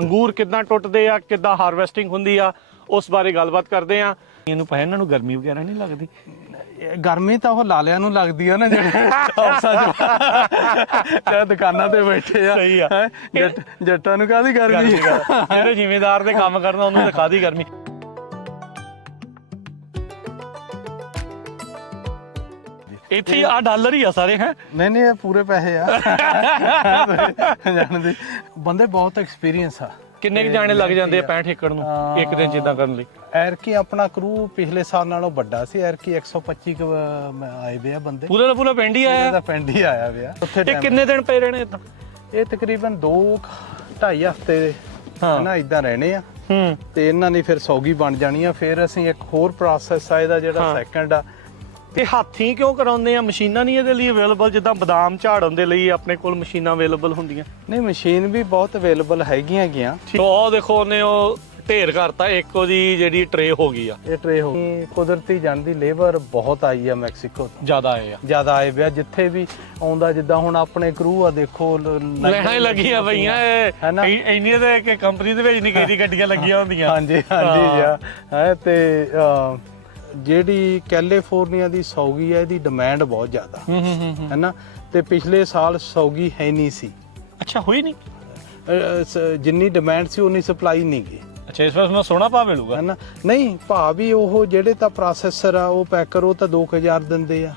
ਅੰਗੂਰ ਕਿੱਦਾਂ ਟੁੱਟਦੇ ਆ, ਕਿੱਦਾਂ ਹਾਰਵੈਸਟਿੰਗ ਹੁੰਦੀ ਆ, ਉਸ ਬਾਰੇ ਗੱਲਬਾਤ ਕਰਦੇ ਆ। ਇਹਨੂੰ ਪਤਾ ਇਹਨਾਂ ਨੂੰ ਗਰਮੀ ਵਗੈਰਾ ਨਹੀਂ ਲੱਗਦੀ? ਗਰਮੀ ਤਾਂ ਉਹ ਲਾਲਿਆਂ ਨੂੰ ਲੱਗਦੀ ਆ ਨਾ, ਜਿਹੜੇ ਦੁਕਾਨਾਂ ਤੇ ਬੈਠੇ ਆ। ਸਹੀ ਆ। ਜੱਟਾਂ ਨੂੰ ਕਾਹਦੀ ਗਰਮੀ? ਜਿਹੜੇ ਜ਼ਿਮੀਂਦਾਰ ਦੇ ਕੰਮ ਕਰਨਾ ਉਹਨੂੰ ਤਾਂ ਕਾਹਦੀ ਗਰਮੀ। ਇੱਥੇ ਆ ਡਾਲਰ ਹੀ ਆ ਸਾਰੇ ਹੈ? ਨਹੀਂ ਇਹ ਪੂਰੇ ਪੈਸੇ ਆ। ਜਾਣਦੇ ਬੰਦੇ ਬਹੁਤ ਐਕਸਪੀਰੀਅੰਸ ਆ। ਕਿੰਨੇ ਕੁ ਜਾਣੇ ਲੱਗ ਜਾਂਦੇ ਆ 65 ਏਕੜ ਨੂੰ ਇੱਕ ਦਿਨ ਚ ਇਦਾਂ ਕਰਨ ਲਈ? ਐਰਕੀ ਆਪਣਾ ਕਰੂ ਪਿਛਲੇ ਸਾਲ ਨਾਲੋਂ ਵੱਡਾ ਸੀ। ਐਰਕੀ 125 ਆਏ ਵੇ ਆ ਬੰਦੇ। ਪੂਰੇ ਦਾ ਪੂਰਾ ਪਿੰਡ ਹੀ ਆਇਆ? ਦਾ ਪਿੰਡ ਹੀ ਆਇਆ ਵੇ ਆ। ਇਹ ਕਿੰਨੇ ਦਿਨ ਪਏ ਰਹਿਣੇ ਇਦਾਂ? ਇਹ ਤਕਰੀਬਨ 2-2.5 ਹਫ਼ਤੇ ਨਾ ਇਦਾਂ ਰਹਿਣੇ ਆ। ਤੇ ਇਹਨਾਂ ਨੇ ਫਿਰ ਸੌਗੀ ਬਣ ਜਾਣੀ ਆ। ਫਿਰ ਅਸੀਂ ਇੱਕ ਹੋਰ ਪ੍ਰੋਸੈਸ ਆ ਇਹਦਾ, ਜਿਹੜਾ ਸੈਕੰਡ ਆ। ਤੇ ਹਾਥੀ ਕਿਉਂ ਕਰਾਉਂਦੇ ਆ? ਮਸ਼ੀਨਾਂ ਨਹੀਂ ਇਹਦੇ ਲਈ ਅਵੇਲੇਬਲ? ਜਿੱਦਾਂ ਬਦਾਮ ਝਾੜਨ ਦੇ ਲਈ ਆਪਣੇ ਕੋਲ ਮਸ਼ੀਨਾਂ ਅਵੇਲੇਬਲ ਹੁੰਦੀਆਂ? ਨਹੀਂ, ਮਸ਼ੀਨ ਵੀ ਬਹੁਤ ਅਵੇਲੇਬਲ ਹੈਗੀਆਂ ਗਿਆ। ਉਹ ਦੇਖੋ ਉਹਨੇ ਉਹ ਢੇਰ ਕਰਤਾ, ਇੱਕ ਉਹਦੀ ਜਿਹੜੀ ਟਰੇ ਹੋ ਗਈ ਆ। ਇਹ ਟਰੇ ਹੋ ਗਈ। ਕੁਦਰਤੀ ਜਾਣਦੀ ਲੇਬਰ ਬਹੁਤ ਆਈ ਆ ਮੈਕਸੀਕੋ ਤੋਂ। ਜ਼ਿਆਦਾ ਆਏ ਆ? ਜ਼ਿਆਦਾ ਆਏ ਪਿਆ। ਜਿੱਥੇ ਵੀ ਆਉਂਦਾ, ਜਿੱਦਾਂ ਹੁਣ ਆਪਣੇ ਕਰੂ ਆ, ਦੇਖੋ ਲੈਣਾ ਹੀ ਲੱਗੀਆਂ ਪਈਆਂ। ਇੰਨੀਆਂ ਤੇ ਕਿ ਕੰਪਨੀ ਦੇ ਵਿੱਚ ਨਹੀਂ ਕਈ ਗੱਡੀਆਂ ਲੱਗੀਆਂ ਹੁੰਦੀਆਂ। ਹਾਂਜੀ ਹੈ। ਤੇ ਜਿਹੜੀ ਕੈਲੀਫੋਰਨੀਆ ਦੀ ਸੌਗੀ ਹੈ, ਇਹਦੀ ਡਿਮਾਂਡ ਬਹੁਤ ਜ਼ਿਆਦਾ ਹੈ ਨਾ। ਤੇ ਪਿਛਲੇ ਸਾਲ ਸੌਗੀ ਹੈ ਨਹੀਂ ਸੀ। ਅੱਛਾ, ਹੋਈ ਨਹੀਂ? ਜਿੰਨੀ ਡਿਮਾਂਡ ਸੀ ਉਨੀ ਸਪਲਾਈ ਨਹੀਂ ਗਈ। ਅੱਛਾ, ਇਸ ਵਾਰ ਸੋਹਣਾ ਭਾਅ ਮਿਲੂਗਾ? ਹੈ ਨਾ। ਨਹੀਂ, ਭਾਅ ਵੀ ਉਹ ਜਿਹੜੇ ਤਾਂ ਪ੍ਰੋਸੈਸਰ ਆ, ਉਹ ਪੈਕਰ, ਉਹ ਤਾਂ 2000 ਦਿੰਦੇ ਆ।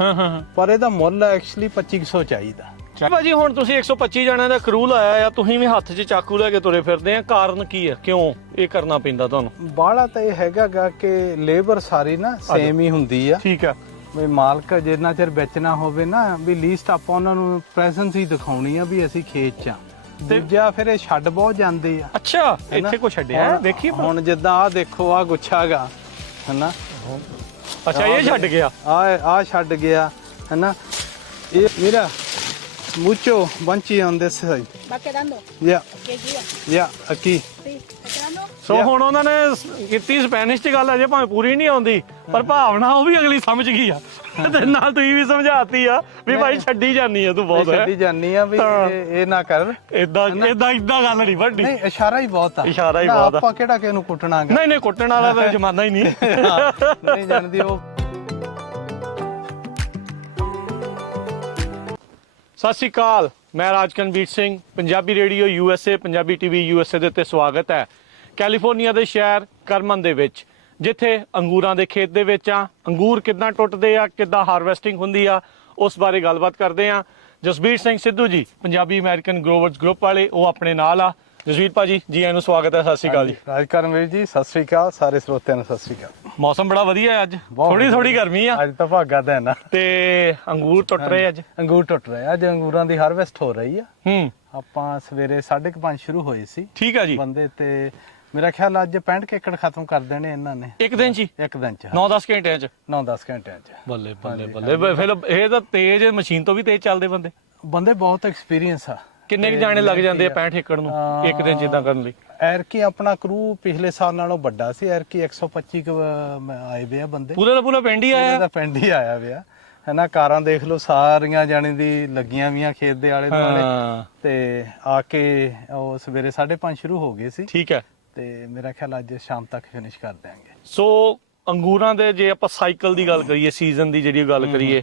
ਪਰ ਇਹਦਾ ਮੁੱਲ ਐਕਚੁਅਲੀ 2500 ਚਾਹੀਦਾ। ਭਾਜੀ ਹੁਣ ਤੁਸੀਂ 125 ਜਣਿਆਂ ਦਾ ਕਰੂ ਲਾਇਆ ਆ, ਤੁਸੀਂ ਵੀ ਹੱਥ 'ਚ ਚਾਕੂ ਲੈ ਕੇ ਤੁਰੇ ਫਿਰਦੇ ਆ। ਕਾਰਨ ਕੀ ਆ? ਕਿਉਂ ਇਹ ਕਰਨਾ ਪੈਂਦਾ ਤੁਹਾਨੂੰ? ਬਾਹਲਾ ਤਾਂ ਇਹ ਹੈਗਾ ਕਿ ਲੇਬਰ ਸਾਰੀ ਨਾ ਸੇਮ ਹੀ ਹੁੰਦੀ ਆ। ਠੀਕ ਆ। ਵੀ ਮਾਲਕ ਜਿੰਨਾ ਚਿਰ ਵੇਚਣਾ ਹੋਵੇ ਨਾ, ਵੀ ਲੀਸਟ ਆਪਾਂ ਉਹਨਾਂ ਨੂੰ ਪ੍ਰੈਜ਼ੈਂਸ ਹੀ ਦਿਖਾਉਣੀ ਆ ਵੀ ਅਸੀਂ ਖੇਤ 'ਚ ਆ। ਦੂਜਾ ਫਿਰ ਇਹ ਛੱਡ ਬਹੁਤ ਜਾਂਦੇ ਆ। ਅੱਛਾ, ਇੱਥੇ ਕੋ ਛੱਡਿਆ? ਦੇਖੀ ਹੁਣ ਜਿੱਦਾਂ ਆ ਦੇਖੋ, ਆ ਗੁੱਛਾ ਗਾ ਹਨਾ। ਅੱਛਾ, ਇਹ ਛੱਡ ਗਿਆ? ਆ ਛੱਡ ਗਿਆ ਹਨਾ। ਇਹ ਮੇਰਾ mucho banchi on this side. Va quedando. Yeah. ¿Qué guía? Yeah, aquí. Sí, ¿está quedando? ਸੋ ਹੁਣ ਉਹਨਾਂ ਨੇ ਕੀਤੀ ਸਪੈਨਿਸ਼ 'ਚ ਗੱਲ, ਅਜੇ ਭਾਵੇਂ ਪੂਰੀ ਨਹੀਂ ਆਉਂਦੀ, ਪਰ ਭਾਵਨਾ ਉਹ ਵੀ ਅਗਲੀ ਸਮਝ ਗਈ ਆ। ਤੇ ਨਾਲ ਤੁਸੀਂ ਵੀ ਸਮਝਾਤੀ ਆ ਵੀ ਭਾਈ ਛੱਡੀ ਜਾਨੀ ਆ ਤੂੰ ਬਹੁਤ। ਛੱਡੀ ਜਾਨੀ ਆ ਵੀ ਇਹ ਨਾ ਕਰ। ਇਦਾਂ ਗੱਲ ਨਹੀਂ ਵੱਡੀ। ਨਹੀਂ, ਇਸ਼ਾਰਾ ਹੀ ਬਹੁਤ ਆ। ਇਸ਼ਾਰਾ ਹੀ ਬਹੁਤ ਆ। ਆਪਾਂ ਕਿਹੜਾ ਕਿਸੇ ਨੂੰ ਕੁੱਟਣਾਗਾ? ਨਹੀਂ, ਕੁੱਟਣ ਵਾਲਾ ਤਾਂ ਜ਼ਮਾਨਾ ਹੀ ਨਹੀਂ। ਨਹੀਂ ਜਾਣਦੀ ਉਹ। ਸਤਿ ਸ਼੍ਰੀ ਅਕਾਲ, ਮੈਂ Rajkanveer Singh. Punjabi radio USA, Punjabi TV USA ਦੇ ਉੱਤੇ ਸਵਾਗਤ ਹੈ। ਕੈਲੀਫੋਰਨੀਆ ਦੇ ਸ਼ਹਿਰ ਕਰਮਨ ਦੇ ਵਿੱਚ, ਜਿੱਥੇ ਅੰਗੂਰਾਂ ਦੇ ਖੇਤ ਦੇ ਵਿੱਚ ਆ। ਅੰਗੂਰ ਕਿੱਦਾਂ ਟੁੱਟਦੇ ਆ, ਕਿੱਦਾਂ ਹਾਰਵੈਸਟਿੰਗ ਹੁੰਦੀ ਆ, ਉਸ ਬਾਰੇ ਗੱਲਬਾਤ ਕਰਦੇ ਆ। ਜਸਬੀਰ ਸਿੰਘ ਸਿੱਧੂ ਜੀ, ਪੰਜਾਬੀ ਅਮਰੀਕਨ ਗਰੋਵਰਸ ਗਰੁੱਪ ਵਾਲੇ, ਉਹ ਆਪਣੇ ਨਾਲ ਆ। ਜਸਵੀਰ ਭਾਜੀ, ਜੀ ਆਇਆਂ ਨੂੰ ਸਵਾਗਤ ਹੈ। ਸਤਿ ਸ਼੍ਰੀ ਅਕਾਲ ਜੀ। ਰਾਜਕਰਨਵੀਰ ਜੀ, ਸਤਿ ਸ਼੍ਰੀ ਅਕਾਲ। ਸਾਰੇ ਸਰੋਤਿਆਂ ਨੂੰ ਸਤਿ ਸ਼੍ਰੀ ਅਕਾਲ। ਮੌਸਮ ਬੜਾ ਵਧੀਆ ਹੈ ਅੱਜ, ਥੋੜੀ ਗਰਮੀ ਆ ਅੱਜ ਤਾਂ ਭਾਗਾ ਦਾ ਨਾ। ਤੇ ਅੰਗੂਰ ਟੁੱਟ ਰਹੇ ਅੱਜ? ਅੰਗੂਰ ਟੁੱਟ ਰਹੇ ਅੱਜ। ਅੰਗੂਰਾਂ ਦੀ ਹਾਰਵੈਸਟ ਹੋ ਰਹੀ ਆ। ਆਪਾਂ ਸਵੇਰੇ 5:30 ਸ਼ੁਰੂ ਹੋਏ ਸੀ। ਠੀਕ ਆ ਜੀ। ਬੰਦੇ ਤੇ ਮੇਰਾ ਖਿਆਲ ਅੱਜ 65 ਏਕੜ ਖਤਮ ਕਰ ਦੇਣੇ ਇਹਨਾਂ ਨੇ ਇੱਕ ਦਿਨ ਚ? ਇੱਕ ਦਿਨ ਚ 9-10 ਘੰਟਿਆਂ ਚ? 9-10 ਘੰਟਿਆਂ ਚ। ਬੱਲੇ ਫਿਰ ਇਹ ਤਾਂ ਤੇਜ਼ ਮਸ਼ੀਨ ਤੋਂ ਵੀ ਤੇਜ਼ ਚੱਲਦੇ ਬੰਦੇ ਬਹੁਤ ਐਕਸਪੀਰੀਅੰਸ ਆ। ਕਿੰਨੇ ਕੁ ਜਾਣੇ ਲੱਗ ਜਾਂਦੇ ਆ 65 ਏਕੜ ਨੂੰ ਇੱਕ ਦਿਨ ਚ ਇਦਾਂ ਕਰਨ ਲਈ? ਐਰਕੀ ਆਪਣਾ ਕਰੂ ਪਿਛਲੇ ਸਾਲ ਨਾਲੋਂ ਵੱਡਾ ਸੀ। ਐਰਕੀ 125 ਆਏ ਵੇ ਆ ਬੰਦੇ। ਪੂਰੇ ਦਾ ਪੂਰਾ ਪਿੰਡ ਹੀ ਆਇਆ? ਪੂਰਾ ਪਿੰਡ ਹੀ ਆਇਆ ਵੇ ਆ ਹੈ ਨਾ। ਕਾਰਾਂ ਦੇਖ ਲਓ ਸਾਰੀਆਂ ਜਾਣੇ ਦੀ ਲੱਗੀਆਂ ਵੀਆਂ ਖੇਤ ਦੇ ਆਲੇ ਦੁਆਲੇ। ਤੇ ਆ ਕੇ ਉਹ ਸਵੇਰੇ 5:30 ਸ਼ੁਰੂ ਹੋ ਗਏ ਸੀ। ਠੀਕ ਹੈ। ਤੇ ਮੇਰਾ ਖਿਆਲ ਅੱਜ ਸ਼ਾਮ ਤੱਕ ਫਿਨਿਸ਼ ਕਰ ਦਿਆਂਗੇ। ਸੋ ਅੰਗੂਰਾਂ ਦੇ ਜੇ ਆਪਾਂ ਸਾਈਕਲ ਦੀ ਗੱਲ ਕਰੀਏ, ਸੀਜ਼ਨ ਦੀ ਜਿਹੜੀ ਗੱਲ ਕਰੀਏ,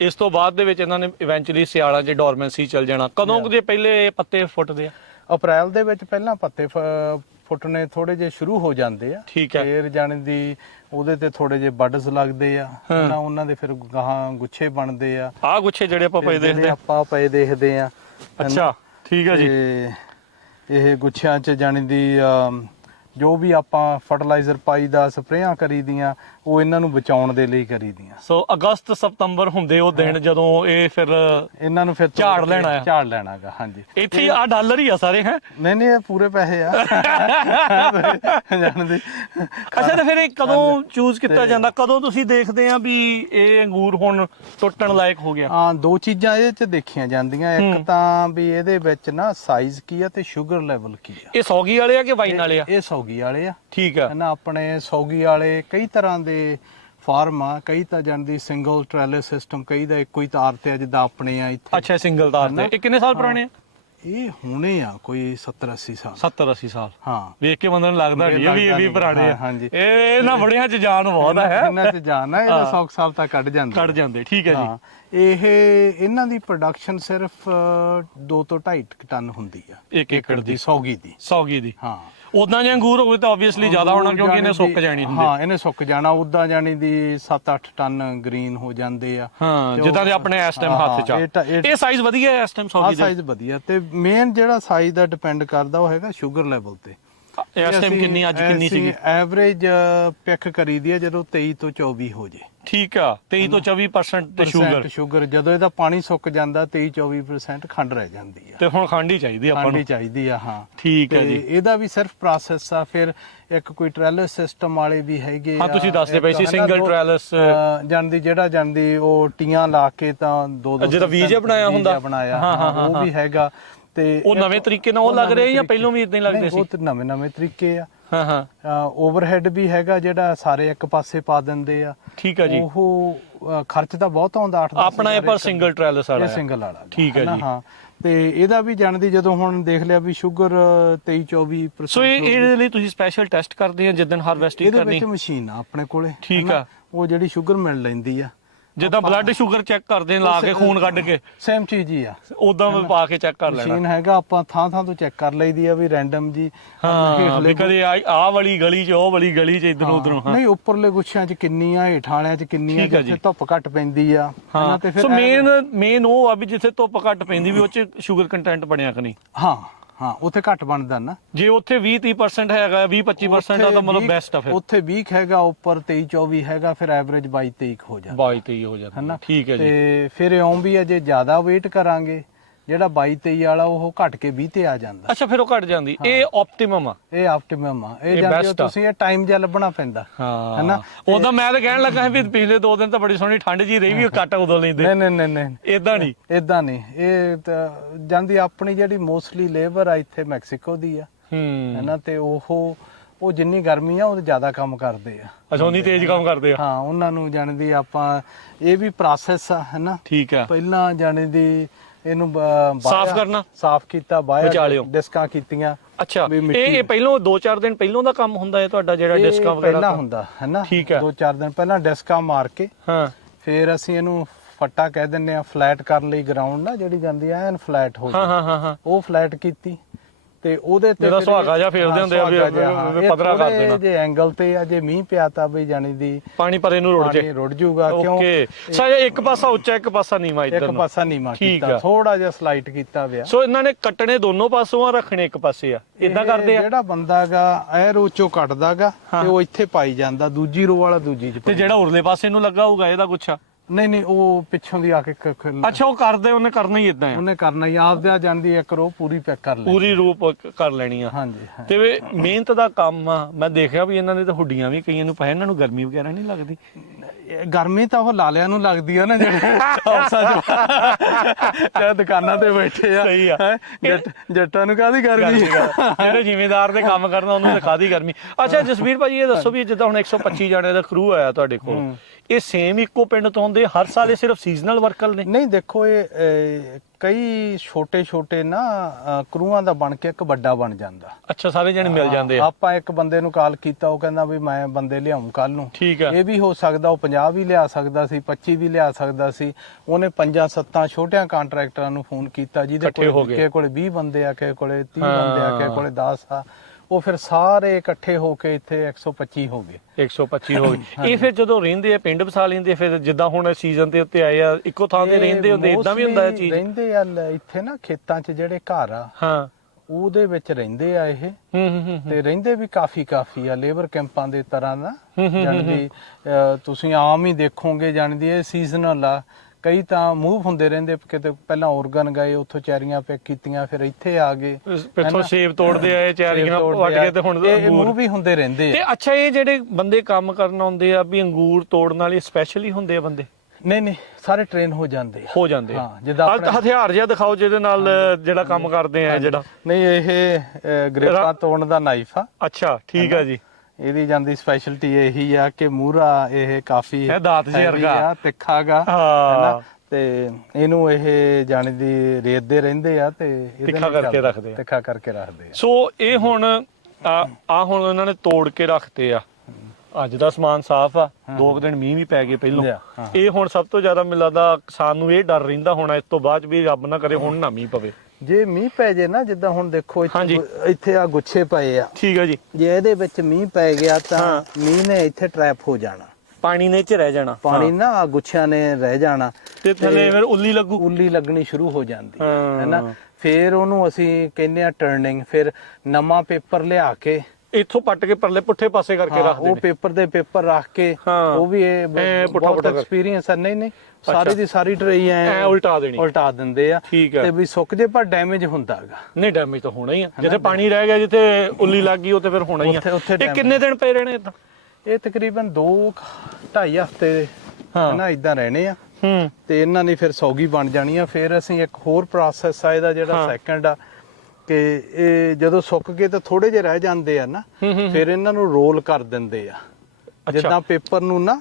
ਇਸ ਤੋਂ ਬਾਅਦ ਦੇ ਵਿੱਚ ਇਹਨਾਂ ਨੇ ਇਵੈਂਚੁਅਲੀ ਸਿਆਲਾਂ 'ਚ ਡੋਰਮੈਂਸੀ ਚੱਲ ਜਾਣਾ। ਕਦੋਂ ਦੇ ਪਹਿਲੇ ਪੱਤੇ ਫੁੱਟਦੇ ਆ? ਅਪ੍ਰੈਲ ਦੇ ਵਿੱਚ ਪਹਿਲਾਂ ਪੱਤੇ ਫੁੱਟਣੇ ਥੋੜੇ ਜਿਹੇ ਸ਼ੁਰੂ ਹੋ ਜਾਂਦੇ ਆ। ਠੀਕ ਹੈ। ਫੇਰ ਜਾਣੇ ਦੀ ਉਹਦੇ ਤੇ ਥੋੜੇ ਜਿਹੇ ਬਡਸ ਲੱਗਦੇ ਆ ਨਾ, ਉਹਨਾਂ ਦੇ ਫਿਰ ਗਾਹਾਂ ਗੁੱਛੇ ਬਣਦੇ ਆ। ਆਹ ਗੁੱਛੇ ਜਿਹੜੇ ਆਪਾਂ ਪਏ ਦੇਖਦੇ ਆ? ਆਪਾਂ ਪਏ ਦੇਖਦੇ ਆ। ਅੱਛਾ, ਠੀਕ ਹੈ ਜੀ। ਇਹ ਗੁੱਛਿਆਂ 'ਚ ਜਾਣੇ ਦੀ ਜੋ ਵੀ ਆਪਾਂ ਫਰਟੀਲਾਈਜ਼ਰ ਪਾਈਦਾ, ਸਪਰੇਆਂ ਕਰੀਦੀਆਂ, ਉਹ ਇਹਨਾਂ ਨੂੰ ਬਚਾਉਣ ਦੇ ਲਈ ਕਰੀਦੀਆਂ। ਸੋ ਅਗਸਤ ਸਤੰਬਰ ਹੁੰਦੇ ਉਹ ਦਿਨ ਜਦੋਂ ਇਹ ਫਿਰ ਇਹਨਾਂ ਨੂੰ ਫਿਰ ਝਾੜ ਲੈਣਾਗਾ। ਹਾਂਜੀ, ਇੱਥੇ ਆ ਡਾਲਰ ਹੀ ਆ ਸਾਰੇ ਹੈ? ਨਹੀਂ ਇਹ ਪੂਰੇ ਪੈਸੇ ਆ। ਜਾਣਦੇ। ਅੱਛਾ, ਤੇ ਫਿਰ ਇਹ ਕਦੋਂ ਚੂਜ਼ ਕੀਤਾ ਜਾਂਦਾ? ਕਦੋਂ ਤੁਸੀਂ ਦੇਖਦੇ ਆ ਵੀ ਇਹ ਅੰਗੂਰ ਹੁਣ ਟੁੱਟਣ ਲਾਇਕ ਹੋ ਗਿਆ? ਹਾਂ, ਦੋ ਚੀਜ਼ਾਂ ਇਹਦੇ 'ਚ ਦੇਖੀਆਂ ਜਾਂਦੀਆਂ। ਇੱਕ ਤਾਂ ਵੀ ਇਹਦੇ ਵਿੱਚ ਨਾ ਸਾਈਜ਼ ਕੀ ਆ ਤੇ ਸ਼ੂਗਰ ਲੈਵਲ ਕੀ ਆ। ਇਹ ਸੌਗੀ ਵਾਲੇ ਆ ਕਿ ਵਾਈਨ ਵਾਲੇ ਆ? ਇਹ ਸੌਗੀ ਵਾਲੇ ਆ। ਠੀਕ ਆ ਨਾ। ਆਪਣੇ ਸੌਗੀ ਵਾਲੇ ਕਈ ਤਰ੍ਹਾਂ ਦੇ ਫਾਰਮ ਆ। ਕਈ ਤਾਂ ਜਾਣਦੀ ਸਿੰਗਲ ਟ੍ਰੈਲੇ ਸਿਸਟਮ, ਕਈ ਦਾ ਇੱਕੋ ਹੀ ਤਾਰ ਤੇ ਆ, ਜਿੱਦਾਂ ਆਪਣੇ ਆ ਇੱਥੇ। ਅੱਛਾ, ਸਿੰਗਲ ਤਾਰ ਤੇ। ਇਹ ਕਿੰਨੇ ਸਾਲ ਪੁਰਾਣੇ ਆ? ਇਹ ਹੁਣੇ ਆ ਕੋਈ 70-80 ਸਾਲ 70-80 ਸਾਲ ਹਾਂ ਵੇਖ ਕੇ ਬੰਦੇ ਨੂੰ ਲੱਗਦਾ ਨਹੀਂ ਇਹ ਵੀ ਪੁਰਾਣੇ ਆ। ਹਾਂਜੀ ਇਹ ਇਹਨਾਂ ਬੜਿਆਂ ਚ ਜਾਨ ਬਹੁਤ ਹੈ ਇਹਨਾਂ ਚ ਜਾਨ ਹੈ, ਇਹ 100 ਸਾਲ ਤੱਕ ਕੱਢ ਜਾਂਦੇ ਠੀਕ ਹੈ ਜੀ। ਹਾਂ ਇਹ ਇਹਨਾਂ ਦੀ ਪ੍ਰੋਡਕਸ਼ਨ ਸਿਰਫ 2 ਤੋਂ 2.5 ਟਨ ਹੁੰਦੀ ਆ 1 ਏਕੜ ਦੀ ਸੌਗੀ ਦੀ ਹਾਂ। ਉਦਾਂ ਜੇ ਅੰਗੂਰ ਹੋਵੇ ਤਾਂ ਆਬਵੀਅਸਲੀ ਜ਼ਿਆਦਾ ਹੋਣਾ ਕਿਉਂਕਿ ਇਹਨੇ ਸੁੱਕ ਜਾਣੀ ਹੁੰਦੀ। ਹਾਂ ਇਹਨੇ ਸੁੱਕ ਜਾਣਾ, ਉਦਾਂ ਜਾਣੀ ਦੀ 7-8 ਟਨ ਗ੍ਰੀਨ ਹੋ ਜਾਂਦੇ ਆ। ਹਾਂ ਜਿੱਦਾਂ ਦੇ ਆਪਣੇ ਇਸ ਟਾਈਮ ਹੱਥ ਚ ਆ। ਇਹ ਸਾਈਜ਼ ਵਧੀਆ ਹੈ ਇਸ ਟਾਈਮ ਸੌਗੀ ਦਾ। ਸਾਈਜ਼ ਵਧੀਆ ਤੇ ਮੇਨ ਜਿਹੜਾ ਸਾਈਜ਼ ਦਾ ਡਿਪੈਂਡ ਕਰਦਾ ਉਹ ਹੈਗਾ ਸ਼ੂਗਰ ਲੈਵਲ ਤੇ। ਇਸ ਟਾਈਮ ਕਿੰਨੀ ਅੱਜ ਕਿੰਨੀ ਸੀਗੀ? ਐਵਰੇਜ ਪਿਕ ਕਰੀਦੀ ਹੈ ਜਦੋਂ 23 ਤੋਂ 24 ਹੋ ਜੇ। ਠੀਕ ਆ 23 ਤੋਂ 24% ਤੇ ਸ਼ੂਗਰ ਜਦੋਂ ਇਹਦਾ ਪਾਣੀ ਸੁੱਕ ਜਾਂਦਾ 23-24% ਖੰਡ ਰਹਿ ਜਾਂਦੀ ਆ। ਤੇ ਹੁਣ ਖੰਡ ਹੀ ਚਾਹੀਦੀ ਆਪਾਂ ਨੂੰ। ਖੰਡ ਹੀ ਚਾਹੀਦੀ ਆ ਹਾਂ। ਠੀਕ ਹੈ ਜੀ। ਇਹਦਾ ਵੀ ਸਿਰਫ ਪ੍ਰੋਸੈਸ ਆ। ਫਿਰ ਇੱਕ ਕੋਈ ਟ੍ਰੈਲਸ ਸਿਸਟਮ ਵਾਲੇ ਵੀ ਹੈਗੇ ਹਾਂ ਤੁਸੀਂ ਦੱਸਦੇ ਪਏ ਸੀ ਸਿੰਗਲ ਟ੍ਰੈਲਸ ਜਾਂਦੀ ਉਹ ਟੀਆਂ ਲਾ ਕੇ ਤਾਂ 2-2 ਜਿਹੜਾ ਵੀਜ਼ਾ ਬਣਾਇਆ ਹੁੰਦਾ ਉਹ ਵੀ ਹੈਗਾ। ਤੇ ਉਹ ਨਵੇਂ ਤਰੀਕੇ ਨਾਲ ਉਹ ਲੱਗ ਰਹੇ ਜਾਂ ਪਹਿਲਾਂ ਵੀ ਇਦਾਂ ਹੀ ਲੱਗਦੇ ਸੀ? ਉਹ ਤੇ ਨਵੇਂ ਤਰੀਕੇ ਆ। ਹਾਂ ਓਵਰਹੈਡ ਵੀ ਹੈਗਾ ਜਿਹੜਾ ਸਾਰੇ ਇੱਕ ਪਾਸੇ ਪਾ ਦਿੰਦੇ ਆ। ਠੀਕ ਆ ਜੀ। ਉਹ ਖਰਚ ਤਾਂ ਬਹੁਤ ਆਉਂਦਾ 8-10 ਆਪਣਾ ਇਹ ਪਰ ਸਿੰਗਲ ਟ੍ਰੈਲਸ ਵਾਲਾ ਹੈ। ਸਿੰਗਲ ਵਾਲਾ ਠੀਕ ਹੈ ਜੀ। ਹਾਂ ਤੇ ਇਹਦਾ ਵੀ ਜਾਣਦੀ ਜਦੋਂ ਹੁਣ ਦੇਖ ਲਿਆ ਵੀ ਸ਼ੂਗਰ 23-24%। ਸੋ ਇਹਦੇ ਲਈ ਤੁਸੀਂ ਸਪੈਸ਼ਲ ਟੈਸਟ ਕਰਦੇ ਆ ਜਿੱਦਣ ਹਾਰਵੈਸਟਿੰਗ ਕਰਨੀ? ਇਹਦੇ ਵਿੱਚ ਮਸ਼ੀਨ ਆ ਆਪਣੇ ਕੋਲੇ। ਠੀਕ ਆ। ਉਹ ਜਿਹੜੀ ਸ਼ੂਗਰ ਮਿਲ ਲੈਂਦੀ ਆ ਜਿੱਦਾਂ ਬਲੱਡ ਸ਼ੂਗਰ ਚੈੱਕ ਕਰਦੇ ਲਾ ਕੇ ਖੂਨ ਕੱਢ ਕੇ ਸੇਮ ਚੀਜ਼ ਹੀ ਆ। ਉਦਾਂ ਪਾ ਕੇ ਚੈੱਕ ਕਰ ਲੈਣਾ। ਮਸ਼ੀਨ ਹੈਗਾ ਆਪਾਂ ਥਾਂ ਤੋਂ ਚੈੱਕ ਕਰ ਲਈਦੀ ਆ ਵੀ ਰੈਂਡਮ ਜੀ। ਹਾਂ ਵੀ ਕਦੇ ਆਹ ਵਾਲੀ ਗਲੀ 'ਚ ਉਹ ਵਾਲੀ ਗਲੀ 'ਚ ਇਧਰੋਂ ਉਧਰੋਂ। ਨਹੀਂ ਉੱਪਰਲੇ ਗੁੱਛਿਆਂ 'ਚ ਕਿੰਨੀ ਆ, ਹੇਠ ਵਾਲਿਆਂ 'ਚ ਕਿੰਨੀ ਆ, ਜਿੱਥੇ ਧੁੱਪ ਘੱਟ ਪੈਂਦੀ ਆ। ਤੇ ਫਿਰ ਮੇਨ ਉਹ ਆ ਵੀ ਜਿੱਥੇ ਧੁੱਪ ਘੱਟ ਪੈਂਦੀ ਵੀ ਉਹ 'ਚ ਸ਼ੂਗਰ ਕੰਟੈਂਟ ਬਣਿਆ ਕਿ ਨਹੀਂ। ਹਾਂ ਉੱਥੇ ਘੱਟ ਬਣਦਾ ਨਾ। ਜੇ ਉੱਥੇ 20-30% ਹੈਗਾ 20-25% ਆ ਤਾਂ ਮਤਲਬ ਬੈਸਟ ਆ। ਫਿਰ ਉੱਥੇ 20 ਹੈਗਾ, ਉੱਪਰ 23-24 ਹੈਗਾ, ਫਿਰ ਐਵਰੇਜ 22-23 ਹੋ ਜਾਂਦਾ। 22-23 ਹੋ ਜਾਂਦਾ। ਠੀਕ ਹੈ ਜੀ। ਤੇ ਫਿਰ ਇਉਂ ਵੀ ਆ ਜੇ ਜ਼ਿਆਦਾ ਵੇਟ ਕਰਾਂਗੇ ਜਿਹੜਾ 22-23 ਵਾਲਾ ਉਹ ਘਟ ਕੇ 20 ਤੇ ਆ ਜਾਂਦਾ। ਅੱਛਾ ਫਿਰ ਉਹ ਘਟ ਜਾਂਦੀ। ਇਹ ਆਪਟੀਮਮ ਆ। ਇਹ ਆਪਟੀਮਮ ਆ। ਇਹ ਜਾਂਦੀ ਤੁਸੀਂ ਇਹ ਟਾਈਮ ਜਿਹਾ ਲੱਭਣਾ ਪੈਂਦਾ ਹੈਨਾ। ਉਹਦਾ ਮੈਂ ਤਾਂ ਕਹਿਣ ਲੱਗਾ ਵੀ ਪਿਛਲੇ 2 ਦਿਨ ਤਾਂ ਬੜੀ ਸੋਹਣੀ ਠੰਡ ਜੀ ਰਹੀ ਵੀ ਕੱਟ ਉਦੋਂ ਲੈਂਦੇ। ਨਹੀਂ ਇਦਾਂ ਨਹੀਂ ਇਹ ਤਾਂ ਜਾਂਦੀ ਆਪਣੀ ਜਿਹੜੀ ਮੋਸਟਲੀ ਲੇਬਰ ਆ ਇੱਥੇ ਮੈਕਸੀਕੋ ਦੀ ਆ ਹੈਨਾ। ਤੇ ਉਹ ਜਿੰਨੀ ਗਰਮੀ ਆ ਉਹ ਜ਼ਿਆਦਾ ਕੰਮ ਕਰਦੇ ਆ। ਅੱਛਾ ਉਨੀ ਤੇਜ਼ ਕੰਮ ਕਰਦੇ ਆ। ਹਾਂ ਉਹਨਾਂ ਨੂੰ ਜਾਣਦੀ ਆਪਾਂ ਇਹ ਵੀ ਪ੍ਰੋਸੈਸ ਆ ਹੈਨਾ। ਠੀਕ ਆ। ਪਹਿਲਾਂ ਜਾਣਦੀ ਇਹਨੂੰ ਸਾਫ਼ ਕੀਤਾ ਬਾਹਰ ਡਿਸਕਾਂ ਕੀਤੀਆਂ। ਅੱਛਾ ਇਹ ਪਹਿਲਾਂ 2-4 ਦਿਨ ਪਹਿਲਾਂ ਦਾ ਕੰਮ ਹੁੰਦਾ ਹੈ ਤੁਹਾਡਾ ਜਿਹੜਾ ਡਿਸਕਾਂ ਵਗੈਰਾ ਪਹਿਲਾਂ ਹੁੰਦਾ ਹੈ ਨਾ। ਠੀਕ ਹੈ 2-4 ਦਿਨ ਪਹਿਲਾਂ ਡਿਸਕਾਂ ਮਾਰ ਕੇ ਫਿਰ ਅਸੀਂ ਇਹਨੂੰ ਫੱਟਾ ਕਹਿ ਦਿੰਦੇ ਆ ਫਲੈਟ ਕਰਨ ਲਈ ਗਰਾਊਂਡ ਨਾ ਜਿਹੜੀ ਜਾਂਦੀ ਆ ਐਨ ਫਲੈਟ ਹੋ ਜਾਂਦੀ। ਉਹ ਫਲੈਟ ਕੀਤੀ ਤੇ ਉਹਦੇ ਤੇ ਸੁਹਾਗਾ ਜਾਂ ਫੇਰਦੇ ਹੁੰਦੇ ਆ ਵੀ ਪਤਰਾ ਕਰ ਦੇਣਾ। ਜੇ ਐਂਗਲ ਤੇ ਆ ਜੇ ਮੀਂਹ ਪਿਆ ਤਾਂ ਵੀ ਜਾਨੀ ਦੀ ਪਾਣੀ ਪਰੇ ਨੂੰ ਰੁੜ ਜਾਊਗਾ। ਕਿਉਂ ਸਾਇਆ ਇੱਕ ਪਾਸਾ ਉੱਚਾ ਇੱਕ ਪਾਸਾ ਨੀਵਾਂ ਇੱਕ ਪਾਸਾ ਨੀਵਾਂ ਕੀਤਾ ਥੋੜਾ ਜਿਹਾ ਸਲਾਈਟ ਕੀਤਾ ਪਿਆ। ਸੋ ਇਹਨਾਂ ਨੇ ਕੱਟਣੇ ਦੋਨੋਂ ਪਾਸੋਂ ਆ ਰੱਖਣੇ ਇੱਕ ਪਾਸੇ ਆ ਇਦਾਂ ਕਰਦੇ ਆ। ਜਿਹੜਾ ਬੰਦਾਗਾ ਐ ਰੋਚੋ ਕੱਟਦਾਗਾ ਤੇ ਉਹ ਇੱਥੇ ਪਾਈ ਜਾਂਦਾ ਦੂਜੀ ਰੋ ਵਾਲਾ ਦੂਜੀ ਚ। ਤੇ ਜਿਹੜਾ ਉਰਲੇ ਪਾਸੇ ਨੂੰ ਲੱਗਾ ਹੋਊਗਾ ਇਹਦਾ ਗੁੱਛਾ? ਨਹੀਂ ਉਹ ਪਿੱਛੋਂ ਦੀ ਆ ਕੇ ਅੱਛਾ ਉਹ ਕਰਦੇ ਉਹਨੇ ਕਰਨਾ ਹੀ ਇਦਾਂ ਆ। ਉਹਨੇ ਕਰਨਾ ਹੀ ਆਪਦਿਆ ਜਾਂਦੀ ਇੱਕ ਰੋ ਪੂਰੀ ਪੈਕ ਕਰ ਲੈਣੀ ਪੂਰੀ ਰੂਪ ਕਰ ਲੈਣੀ ਆ। ਹਾਂਜੀ ਤੇ ਮਿਹਨਤ ਦਾ ਕੰਮ ਆ। ਮੈਂ ਦੇਖਿਆ ਵੀ ਇਹਨਾਂ ਦੇ ਤਾਂ ਹੁੱਡੀਆਂ ਵੀ ਕਈਆਂ ਨੂੰ ਪਏ ਇਹਨਾਂ ਨੂੰ ਗਰਮੀ ਵਗੈਰਾ ਨਹੀਂ ਲੱਗਦੀ। ਗਰਮੀ ਤਾਂ ਉਹ ਲਾਲਿਆਂ ਨੂੰ ਲੱਗਦੀ ਆ ਨਾ ਜਿਹੜੇ ਦੁਕਾਨਾਂ ਤੇ ਬੈਠੇ ਆ। ਸਹੀ ਆ। ਜੱਟਾਂ ਨੂੰ ਕਾਹਦੀ ਗਰਮੀ ਜਿਹੜੇ ਜ਼ਿਮੀਂਦਾਰ ਦੇ ਕੰਮ ਕਰਨਾ ਉਹਨੂੰ ਤਾਂ ਕਾਹਦੀ ਗਰਮੀ। ਅੱਛਾ ਜਸਵੀਰ ਭਾਜੀ ਇਹ ਦੱਸੋ ਵੀ ਜਿੱਦਾਂ ਹੁਣ 125 ਜਣੇ ਦਾ ਕਰੂ ਆਇਆ ਤੁਹਾਡੇ ਕੋਲ ਇਹ ਸੇਮ ਇੱਕੋ ਪਿੰਡ ਤੋਂ ਆਉਂਦੇ ਹਰ ਸਾਲ? ਇਹ ਸਿਰਫ ਸੀਜ਼ਨਲ ਵਰਕਰ ਨੇ? ਨਹੀਂ ਦੇਖੋ ਇਹ ਕਈ ਛੋਟੇ ਨਾ ਕਰੂਆਂ ਦਾ ਬਣ ਕੇ ਇੱਕ ਵੱਡਾ ਬਣ ਜਾਂਦਾ। ਅੱਛਾ ਸਾਰੇ ਜਣੇ ਮਿਲ ਜਾਂਦੇ ਆ। ਆਪਾਂ ਇੱਕ ਬੰਦੇ ਨੂੰ ਕਾਲ ਕੀਤਾ ਉਹ ਕਹਿੰਦਾ ਵੀ ਮੈਂ ਬੰਦੇ ਲਿਆਉਂ ਕੱਲ ਨੂੰ। ਠੀਕ ਆ। ਇਹ ਵੀ ਹੋ ਸਕਦਾ ਉਹ 50 ਵੀ ਲਿਆ ਸਕਦਾ ਸੀ 25 ਵੀ ਲਿਆ ਸਕਦਾ ਸੀ। ਉਹਨੇ 5-7 ਛੋਟਿਆਂ ਕਾਂਟਰੈਕਟਰਾਂ ਨੂੰ ਫੋਨ ਕੀਤਾ ਜਿਹਦੇ ਕੋਲੇ 20 ਬੰਦੇ ਆ, ਕਿਸੇ ਕੋਲੇ 30 ਬੰਦੇ ਆ, ਕਿਸੇ ਕੋਲੇ 10 ਆ। ਉਹ ਫਿਰ ਸਾਰੇ ਇਕੱਠੇ ਹੋ ਕੇ ਇੱਥੇ 125 ਹੋ ਗਏ। 125 ਹੋ ਗਏ। ਇਹ ਫਿਰ ਜਦੋਂ ਰਹਿੰਦੇ ਆ ਪਿੰਡ ਵਸਾ ਲੈਂਦੇ ਫਿਰ ਜਿੱਦਾਂ ਹੁਣ ਸੀਜ਼ਨ ਦੇ ਉੱਤੇ ਆਏ ਆ ਇੱਕੋ ਥਾਂ ਤੇ ਰਹਿੰਦੇ ਹੁੰਦੇ ਇਦਾਂ ਵੀ ਹੁੰਦਾ ਇਹ ਚੀਜ਼? ਰਹਿੰਦੇ ਆ ਇੱਥੇ ਨਾ ਖੇਤਾਂ 'ਚ ਜਿਹੜੇ ਘਰ ਆ ਉਹਦੇ ਵਿੱਚ ਰਹਿੰਦੇ ਆ ਇਹ। ਤੇ ਰਹਿੰਦੇ ਵੀ ਕਾਫੀ ਆ ਲੇਬਰ ਕੈਂਪਾਂ ਦੇ ਤਰ੍ਹਾਂ ਨਾ। ਜਾਣਦੀ ਤੁਸੀਂ ਆਮ ਹੀ ਦੇਖੋਗੇ ਜਾਣਦੀ ਇਹ ਸੀਜ਼ਨਲ ਆ। ਕਈ ਤਾਂ ਮੂਵ ਹੁੰਦੇ ਰਹਿੰਦੇ ਕਿਤੇ ਪਹਿਲਾਂ ਔਰਗਨ ਗਏ ਉੱਥੋਂ ਚੈਰੀਆਂ ਪਿਕ ਕੀਤੀਆਂ ਫਿਰ ਇੱਥੇ ਆ ਗਏ ਪਿੱਛੋਂ ਸੇਬ ਤੋੜਦੇ ਆਏ ਚੈਰੀਆਂ ਵੱਟ ਕੇ ਤੇ ਹੁਣ ਇਹ ਮੂਵ ਵੀ ਹੁੰਦੇ ਰਹਿੰਦੇ ਆ। ਤੇ ਅੱਛਾ ਇਹ ਜਿਹੜੇ ਬੰਦੇ ਕੰਮ ਕਰਨ ਆਉਂਦੇ ਆ ਵੀ ਅੰਗੂਰ ਤੋੜਨ ਵਾਲੇ ਸਪੈਸ਼ਲੀ ਹੁੰਦੇ ਆ ਬੰਦੇ? ਨਹੀਂ ਸਾਰੇ ਟ੍ਰੇਨ ਹੋ ਜਾਂਦੇ ਹਾਂ ਜਿੱਦਾਂ ਹਥਿਆਰ ਜਿਹਾ ਦਿਖਾਓ ਜਿਹਦੇ ਨਾਲ ਜਿਹੜਾ ਕੰਮ ਕਰਦੇ ਆ ਜਿਹੜਾ? ਨਹੀਂ ਇਹ ਗ੍ਰੇਪਾਂ ਤੋੜਨ ਦਾ ਨਾਈਫ ਆ। ਅੱਛਾ ਠੀਕ ਆ ਜੀ। ਇਹਦੀ ਜਾਂਦੀ ਸਪੈਸ਼ਲਟੀ ਇਹੀ ਆ ਕਿ ਮੂਹਰਾ ਇਹ ਕਾਫੀ ਦਾਤ ਜਿਹਾ ਤਿੱਖਾਗਾ ਤੇ ਇਹਨੂੰ ਇਹ ਜਾਣੀ ਦੀ ਰੇਤਦੇ ਰਹਿੰਦੇ ਆ ਤੇ ਇਹਦੇ ਤਿੱਖਾ ਨਾਲ ਕਰਕੇ ਰੱਖਦੇ ਆ। ਤਿੱਖਾ ਕਰਕੇ ਰੱਖਦੇ ਆ। ਸੋ ਇਹ ਹੁਣ ਆ ਹੁਣ ਇਹਨਾਂ ਨੇ ਤੋੜ ਕੇ ਰੱਖਤੇ ਆ। ਅੱਜ ਦਾ ਸਮਾਨ ਸਾਫ਼ ਆ, 2 ਦਿਨ ਮੀਂਹ ਵੀ ਪੈ ਗਏ ਪਹਿਲੋਂ। ਇਹ ਹੁਣ ਸਭ ਤੋਂ ਜ਼ਿਆਦਾ ਮੈਨੂੰ ਲੱਗਦਾ ਕਿਸਾਨ ਨੂੰ ਇਹ ਡਰ ਰਹਿੰਦਾ ਹੋਣਾ ਇਸ ਤੋਂ ਬਾਅਦ ਵੀ ਰੱਬ ਨਾ ਕਰੇ ਹੁਣ ਨਾ ਮੀਂਹ ਪਵੇ। ਜੇ ਮੀਂਹ ਪੈ ਜੇ ਨਾ, ਜਿੱਦਾਂ ਹੁਣ ਦੇਖੋ ਇੱਥੇ ਆ ਗੁੱਛੇ ਪਏ ਆ, ਠੀਕ ਆ ਜੀ, ਜੇ ਇਹਦੇ ਵਿੱਚ ਮੀਂਹ ਪੈ ਗਿਆ ਤਾਂ ਮੀਂਹ ਨੇ ਇੱਥੇ ਟਰੈਪ ਹੋ ਜਾਣਾ, ਪਾਣੀ ਨੇ ਚ ਰਹਿ ਜਾਣਾ, ਪਾਣੀ ਨਾ ਗੁੱਛਿਆਂ ਨੇ ਰਹਿ ਜਾਣਾ ਤੇ ਥੱਲੇ ਫਿਰ ਉੱਲੀ ਲੱਗੂ, ਉੱਲੀ ਲੱਗਣੀ ਸ਼ੁਰੂ ਹੋ ਜਾਂਦੀ ਹੈ ਨਾ। ਫਿਰ ਉਹਨੂੰ ਅਸੀਂ ਕਹਿੰਦੇ ਆ ਟਰਨਿੰਗ, ਫਿਰ ਨਵਾਂ ਪੇਪਰ ਲਿਆ ਕੇ ਇੱਥੋਂ ਪੱਟ ਕੇ ਪਰਲੇ ਪੁੱਠੇ ਪਾਸੇ ਕਰਕੇ ਰੱਖਦੇ ਉਹ ਪੇਪਰ ਦੇ ਪੇਪਰ ਰੱਖ ਕੇ, ਉਹ ਵੀ ਇਹ ਬਹੁਤ ਐਕਸਪੀਰੀਅੰਸ ਹੈ। ਨਹੀਂ ਸਾਰੀ ਦੀ ਸਾਰੀ ਟਰੇਈ ਐ ਉਲਟਾ ਦਿੰਦੇ ਆ ਤੇ ਵੀ ਸੁੱਕ ਜੇ, ਪਰ ਡੈਮੇਜ ਹੁੰਦਾਗਾ। ਨਹੀਂ ਡੈਮੇਜ ਤਾਂ ਹੋਣਾ ਹੀ ਆ, ਜਿੱਥੇ ਪਾਣੀ ਰਹਿ ਗਿਆ, ਜਿੱਥੇ ਉੱਲੀ ਲੱਗ ਗਈ ਉੱਥੇ ਫਿਰ ਹੋਣਾ ਹੀ ਆ। ਇਹ ਕਿੰਨੇ ਦਿਨ ਪਏ ਰਹਿਣੇ ਇਦਾਂ? ਇਹ ਤਕਰੀਬਨ 2-2.5 ਹਫ਼ਤੇ ਨਾ ਇਦਾਂ ਰਹਿਣੇ ਆ ਤੇ ਇਹਨਾਂ ਨੇ ਫਿਰ ਸੌਗੀ ਬਣ ਜਾਣੀ ਆ। ਫਿਰ ਅਸੀਂ ਇੱਕ ਹੋਰ ਪ੍ਰੋਸੈਸ ਆ ਇਹਦਾ, ਜਿਹੜਾ ਸੈਕੰਡ ਆ, ਕਿ ਇਹ ਜਦੋਂ ਸੁੱਕ ਗਏ ਤਾਂ ਥੋੜੇ ਜਿਹੇ ਰਹਿ ਜਾਂਦੇ ਆ ਨਾ, ਫਿਰ ਇਹਨਾਂ ਨੂੰ ਰੋਲ ਕਰ ਦਿੰਦੇ ਆ। ਜਿੱਦਾਂ ਪੇਪਰ ਨੂੰ ਨਾ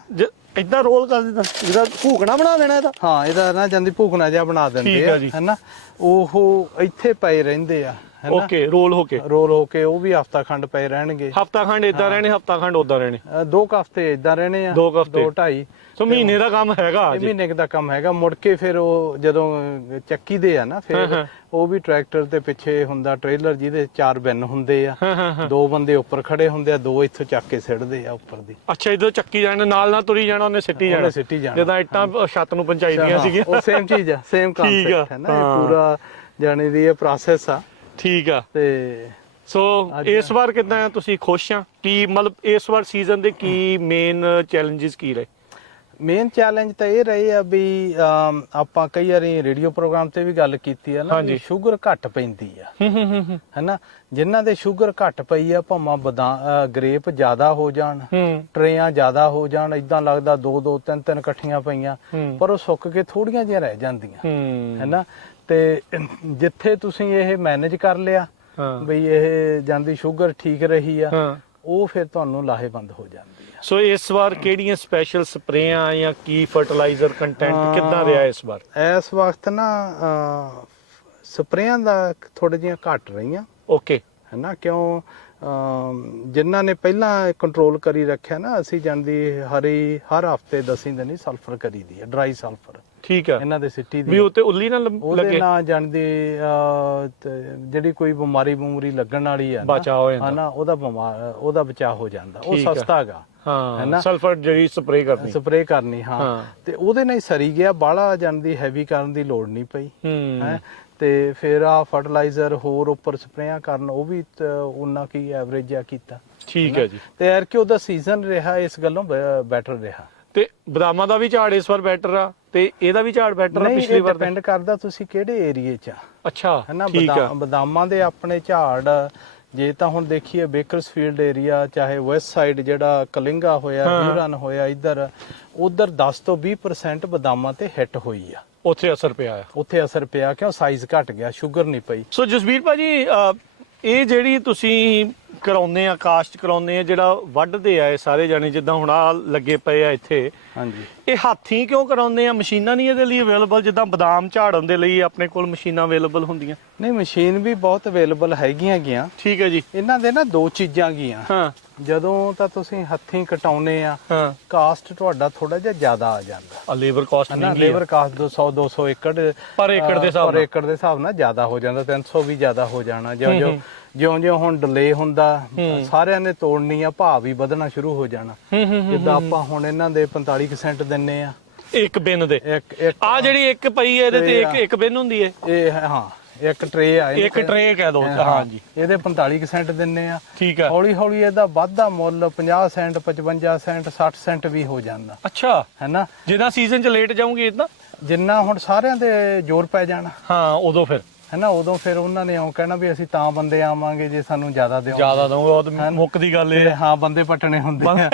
ਇਦਾਂ ਰੋਲ ਕਰ ਦਿੰਦਾ, ਜਿਹਦਾ ਭੂਕਣਾ ਬਣਾ ਦੇਣਾ ਇਹਦਾ। ਹਾਂ, ਇਹਦਾ ਨਾ ਜਾਂਦੀ ਭੂਕਣਾ ਜਿਹਾ ਬਣਾ ਦਿੰਦੇ ਆ, ਹੈਨਾ। ਉਹ ਇੱਥੇ ਪਏ ਰਹਿੰਦੇ ਆ, ਓਕੇ, ਰੋਲ ਹੋ ਕੇ ਉਹ ਵੀ ਹਫ਼ਤਾ ਖੰਡ ਪਏ ਰਹਿਣਗੇ। ਹਫ਼ਤਾ ਖੰਡ ਇਦਾਂ ਰਹਿਣੇ, ਹਫ਼ਤਾ ਖੰਡ ਉਦਾਂ ਰਹਿਣੇ, 2 ਹਫ਼ਤੇ ਇਦਾਂ ਰਹਿਣੇ ਆ, 2-2.5। ਸੋ ਮਹੀਨੇ ਦਾ ਕੰਮ ਹੈਗਾ, ਮਹੀਨੇ ਦਾ ਕੰਮ ਹੈਗਾ। ਮੁੜ ਕੇ ਫਿਰ ਉਹ ਜਦੋਂ ਚੱਕੀ ਦੇ ਆ ਨਾ, ਫਿਰ ਉਹ ਵੀ ਟਰੈਕਟਰ ਦੇ ਪਿੱਛੇ ਹੁੰਦਾ ਟ੍ਰੇਲਰ, ਜਿਹਦੇ 4 ਬਿੰਨ ਹੁੰਦੇ ਆ, 2 ਬੰਦੇ ਉੱਪਰ ਖੜੇ ਹੁੰਦੇ ਆ, 2 ਇੱਥੋਂ ਚੱਕ ਕੇ ਸਿੱਟਦੇ ਆ ਉੱਪਰ ਦੀ। ਅੱਛਾ, ਇਧਰ ਚੱਕੀ ਜਾਣੇ, ਨਾਲ ਤੁਰੀ ਜਾਣਾ, ਉਹਨੇ ਸਿੱਟੀ ਜਾਣਾ ਜਿੱਦਾਂ ਇੱਟਾਂ ਛੱਤ ਨੂੰ ਪਹੁੰਚਾਈਆਂ ਸੀਗੀਆਂ। ਉਹ ਸੇਮ ਚੀਜ਼ ਆ, ਸੇਮ ਕਨਸੈਪਟ ਹੈ ਨਾ। ਇਹ ਪੂਰਾ ਜਾਣੇ ਦੀ ਇਹ ਪ੍ਰੋਸੈਸ ਆ। ਠੀਕ ਆ। ਤੇ ਸੋ ਇਸ ਵਾਰ ਕਿਦਾਂ ਤੁਸੀਂ ਖੁਸ਼ ਆ? ਕੀ ਮਤਲਬ ਇਸ ਵਾਰ ਸੀਜ਼ਨ ਦੇ ਕੀ ਮੇਨ ਚੈਲੰਜਸ ਕੀ ਰਹੇ? ਮੇਨ ਚੈਲੰਜ ਤਾਂ ਇਹ ਰਹੇ ਆ ਵੀ ਆਪਾਂ ਕਈ ਵਾਰੀ ਰੇਡੀਓ ਪ੍ਰੋਗਰਾਮ ਤੇ ਵੀ ਗੱਲ ਕੀਤੀ ਆ ਨਾ, ਸ਼ੂਗਰ ਘੱਟ ਪੈਂਦੀ ਆ, ਹੈਨਾ। ਜਿਨ੍ਹਾਂ ਦੇ ਸ਼ੂਗਰ ਘੱਟ ਪਈ ਆ, ਭਾਵੇਂ ਗ੍ਰੇਪ ਜ਼ਿਆਦਾ ਹੋ ਜਾਣ, ਟਰੇਆਂ ਜ਼ਿਆਦਾ ਹੋ ਜਾਣ, ਇਦਾਂ ਲੱਗਦਾ 2-2 3-3 ਇਕੱਠੀਆਂ ਪਈਆਂ, ਪਰ ਉਹ ਸੁੱਕ ਕੇ ਥੋੜੀਆਂ ਜਿਹੀਆਂ ਰਹਿ ਜਾਂਦੀਆਂ, ਹੈਨਾ। ਤੇ ਜਿੱਥੇ ਤੁਸੀਂ ਇਹ ਮੈਨੇਜ ਕਰ ਲਿਆ ਬਈ ਇਹ ਜਾਂਦੀ ਸ਼ੂਗਰ ਠੀਕ ਰਹੀ ਆ, ਉਹ ਫਿਰ ਤੁਹਾਨੂੰ ਲਾਹੇਵੰਦ ਹੋ ਜਾਂਦੀ ਆ। ਸੋ ਇਸ ਵਾਰ ਕਿਹੜੀਆਂ ਸਪੈਸ਼ਲ ਸਪਰੇਆਂ ਜਾਂ ਕੀ ਫਰਟੀਲਾਈਜ਼ਰ ਕੰਟੈਂਟ ਕਿੱਦਾਂ ਰਿਹਾ ਇਸ ਵਾਰ? ਇਸ ਵਕਤ ਨਾ ਸਪਰੇਆਂ ਦਾ ਥੋੜੇ ਜਿਹੀਆਂ ਘੱਟ ਰਹੀਆਂ, ਓਕੇ, ਹੈਨਾ। ਕਿਉਂ ਜਿਨ੍ਹਾਂ ਨੇ ਪਹਿਲਾਂ ਕੰਟਰੋਲ ਕਰੀ ਰੱਖਿਆ ਨਾ, ਅਸੀਂ ਜਾਂਦੀ ਹਰ ਹਫਤੇ 10 ਦਿਨ ਹੀ ਸਲਫਰ ਕਰੀਦੀ ਆ, ਡਰਾਈ ਸਲਫਰ। ਠੀਕ ਆ, ਇਹਨਾਂ ਦੇ ਸਿੱਟੀ ਦੀ ਵੀ ਉੱਤੇ ਉੱਲੀ ਨਾ ਲੱਗੇ ਨਾ ਜਾਂਦੀ, ਜਿਹੜੀ ਕੋਈ ਬਿਮਾਰੀ ਲੱਗਣ ਵਾਲੀ ਆ ਬਚਾ ਹੋ ਜਾਂਦਾ, ਹਨਾ, ਉਹਦਾ ਬਚਾਅ ਹੋ ਜਾਂਦਾ। ਉਹ ਸਸਤਾ ਹੈਗਾ, ਹਾਂ, ਸਲਫਰ ਜਿਹੜੀ ਸਪਰੇ ਕਰਨੀ, ਹਾਂ। ਤੇ ਉਹਦੇ ਨਾਲ ਹੀ ਸਰੀ ਗਿਆ, ਬਾਹਲਾ ਜਾਂਦੀ ਹੈਵੀ ਕਰਨ ਦੀ ਲੋੜ ਨਹੀਂ ਪਈ, ਹੈ। ਤੇ ਫਿਰ ਆ ਫਰਟੀਲਾਈਜ਼ਰ ਹੋਰ ਉੱਪਰ ਸਪਰੇਆਂ ਕਰਨ, ਉਹ ਵੀ ਉਹਨਾਂ ਕੀ ਐਵਰੇਜ ਜਿਹਾ ਕੀਤਾ। ਠੀਕ ਹੈ ਜੀ। ਤੇ ਯਾਰ ਕਿ ਉਹਦਾ ਸੀਜ਼ਨ ਰਿਹਾ ਇਸ ਗੱਲੋਂ ਬੈਟਰ ਰਿਹਾ। ਤੇ ਬਦਾਮਾਂ ਦਾ ਵੀ ਝਾੜ ਇਸ ਵਾਰ ਬੈਟਰ ਆ, ਤੇ ਇਹਦਾ ਵੀ ਝਾੜ ਬੈਟਰ ਆ ਪਿਛਲੀ ਵਾਰ? ਡਿਪੈਂਡ ਕਰਦਾ ਤੁਸੀਂ ਕਿਹੜੇ ਏਰੀਏ 'ਚ ਆ। ਅੱਛਾ, ਹੈਨਾ। ਬਦਾਮਾਂ ਦੇ ਆਪਣੇ ਝਾੜ, ਜੇ ਤਾਂ ਹੁਣ ਦੇਖੀਏ ਬੇਕਰਸਫੀਲਡ ਏਰੀਆ, ਚਾਹੇ ਵੈਸਟ ਸਾਈਡ ਜਿਹੜਾ ਕਲਿੰਗਾ ਹੋਇਆ, ਬਿਊਰਨ ਹੋਇਆ, ਉਧਰ 10 ਤੋਂ 20% ਬਦਾਮਾਂ ਤੇ ਹਿੱਟ ਹੋਈ ਆ। ਉੱਥੇ ਅਸਰ ਪਿਆ ਕਿਉਂ? ਸਾਈਜ਼ ਘਟ ਗਿਆ, ਸ਼ੂਗਰ ਨਹੀਂ ਪਈ। ਸੋ ਜਸਬੀਰ ਭਾਜੀ, ਇਹ ਜਿਹੜੀ ਤੁਸੀਂ ਕਰਾਉਂਦੇ ਆ, ਕਾਸਟ ਕਰਾਉਂਦੇ ਆ, ਜਿਹੜਾ ਵੱਢਦੇ ਆ ਇਹ ਸਾਰੇ ਜਾਣੇ, ਜਿੱਦਾਂ ਹੁਣ ਆ ਲੱਗੇ ਪਏ ਆ ਇੱਥੇ, ਹਾਂਜੀ, ਇਹ ਹੱਥੀਂ ਕਿਉਂ ਕਰਾਉਂਦੇ ਆ? ਮਸ਼ੀਨਾਂ ਨਹੀਂ ਇਹਦੇ ਲਈ ਅਵੇਲੇਬਲ? ਜਿੱਦਾਂ ਬਦਾਮ ਝਾੜਨ ਦੇ ਲਈ ਆਪਣੇ ਕੋਲ ਮਸ਼ੀਨਾਂ ਅਵੇਲੇਬਲ ਹੁੰਦੀਆਂ? ਨਹੀਂ, ਮਸ਼ੀਨ ਵੀ ਬਹੁਤ ਅਵੇਲੇਬਲ ਹੈਗੀਆਂ ਗੀਆਂ। ਠੀਕ ਹੈ ਜੀ। ਇਹਨਾਂ ਦੇ ਨਾ 2 ਚੀਜ਼ਾਂ ਗੀਆਂ। ਜਦੋਂ ਤਾਂ ਤੁਸੀਂ ਹੱਥੀਂ ਕਟਾਉਨੇ ਆ, ਕਾਸਟ ਤੁਹਾਡਾ ਥੋੜਾ ਜਿਹਾ ਜ਼ਿਆਦਾ ਆ ਜਾਂਦਾ, ਲੇਬਰ ਕਾਸਟ ਨਹੀਂ, ਲੇਬਰ ਕਾਸਟ 200 ਏਕੜ ਪਰ ਏਕੜ ਦੇ ਹਿਸਾਬ ਨਾਲ ਜ਼ਿਆਦਾ ਹੋ ਜਾਂਦਾ, 300 ਵੀ ਜ਼ਿਆਦਾ ਹੋ ਜਾਣਾ। ਜਿਉਂ ਹੁਣ ਡਿਲੇ ਹੁੰਦਾ, ਸਾਰਿਆਂ ਨੇ ਤੋੜਨੀ ਆ, ਭਾਅ ਵੀ ਵਧਣਾ ਸ਼ੁਰੂ ਹੋ ਜਾਣਾ। ਜਿੱਦਾਂ ਆਪਾਂ ਹੁਣ ਇਹਨਾਂ ਦੇ 45% ਦਿੰਨੇ ਆ ਇੱਕ ਬਿਨ ਦੇ। ਆ ਜਿਹੜੀ ਇੱਕ ਪਈ ਹੈ ਇਹਦੇ ਤੇ ਇੱਕ ਬਿਨ ਹੁੰਦੀ ਹੈ ਇਹ, ਹਾਂ, ਇੱਕ ਟਰੇ ਆ, ਇੱਕ ਟਰੇ ਕਹਿ ਦੋ, ਹਾਂਜੀ, ਇਹਦੇ 45% ਦਿੰਨੇ ਆ। ਠੀਕ ਆ। ਹੌਲੀ ਹੌਲੀ ਇਹਦਾ ਵੱਧਦਾ ਮੁੱਲ 50 ਸੈਂਟ, 55 ਸੈਂਟ, 60 ਸੈਂਟ ਵੀ ਹੋ ਜਾਂਦਾ। ਅੱਛਾ, ਹੈਨਾ। ਜਿੰਨਾ ਸੀਜ਼ਨ ਚ ਲੇਟ ਜਾਉਂਗੇ ਇਦਾਂ, ਜਿੰਨਾ ਹੁਣ ਸਾਰਿਆਂ ਦੇ ਜ਼ੋਰ ਪੈ ਜਾਣਾ, ਹਾਂ, ਉਦੋਂ ਫਿਰ ਹੈਨਾ, ਉਦੋਂ ਫਿਰ ਉਹਨਾਂ ਨੇ ਉਹ ਕਹਿਣਾ ਵੀ ਅਸੀਂ ਤਾਂ ਬੰਦੇ ਆਵਾਂਗੇ ਜੇ ਸਾਨੂੰ ਜ਼ਿਆਦਾ ਦੋਗੇ। ਉਹ ਤਾਂ ਮੁੱਕ ਦੀ ਗੱਲ ਇਹ, ਹਾਂ, ਬੰਦੇ ਪੱਟਣੇ ਹੁੰਦੇ ਆ।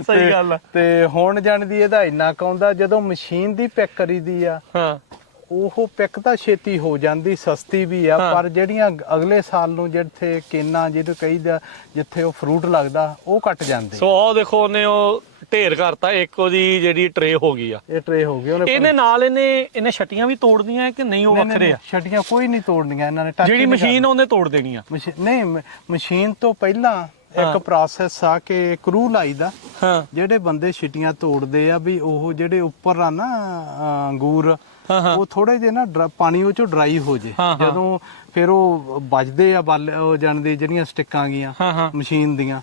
ਸਹੀ ਗੱਲ। ਤੇ ਹੁਣ ਜਾਣਦੀ ਇਹਦਾ ਇੰਨਾ ਕਾਉਂਦਾ, ਜਦੋਂ ਮਸ਼ੀਨ ਦੀ ਪੈਕ ਕਰੀਦੀ ਆ, ਉਹ ਪਿਕ ਤਾਂ ਛੇਤੀ ਹੋ ਜਾਂਦੀ, ਸਸਤੀ ਵੀ ਆ, ਪਰ ਜਿਹੜੀਆਂ ਅਗਲੇ ਸਾਲ ਨੂੰ ਜਿੱਥੇ ਕੇਨਾ ਜਿਹਨੂੰ ਕਹੀਦਾ ਜਿੱਥੇ ਉਹ ਫਰੂਟ ਲੱਗਦਾ ਉਹ ਕੱਟ ਜਾਂਦੇ। ਸੋ ਉਹ ਦੇਖੋ ਉਹਨੇ ਉਹ ਢੇਰ ਕਰਤਾ, ਇੱਕ ਉਹਦੀ ਜਿਹੜੀ ਟਰੇ ਹੋ ਗਈ ਆ, ਇਹ ਟਰੇ ਹੋ ਗਈ। ਇਹਨੇ ਨਾਲ ਇਹਨੇ ਛਟੀਆਂ ਵੀ ਤੋੜਦੀਆਂ ਕਿ ਨਹੀਂ? ਉਹ ਵੱਖਰੇ ਆ ਛਟੀਆਂ ਕੋਈ ਨਹੀਂ ਤੋੜਨੀਆਂ ਇਹਨਾਂ ਨੇ, ਜਿਹੜੀ ਮਸ਼ੀਨ ਉਹਨੇ ਤੋੜ ਦੇਣੀ ਆ। ਨਹੀਂ, ਮਸ਼ੀਨ ਤੋਂ ਪਹਿਲਾਂ ਇੱਕ ਪ੍ਰੋਸੈਸ ਆ ਕਿ ਕਰੂ ਲਾਈਦਾ। ਜਿਹੜੇ ਬੰਦੇ ਛਿਟੀਆਂ ਤੋੜਦੇ ਆ ਵੀ ਉਹ ਜਿਹੜੇ ਉੱਪਰ ਆ ਨਾ ਅੰਗੂਰ, ਉਹ ਥੋੜੇ ਜਿਹੇ ਨਾ ਪਾਣੀ ਉਹ ਚੋਂ ਡਰਾਈ ਹੋ ਜੇ, ਜਦੋਂ ਫਿਰ ਉਹ ਵੱਜਦੇ ਆ ਬਲ ਉਹ ਜਾਣਦੇ ਜਿਹੜੀਆਂ ਸਟਿੱਕਾਂ ਗੀਆਂ ਮਸ਼ੀਨ ਦੀਆਂ,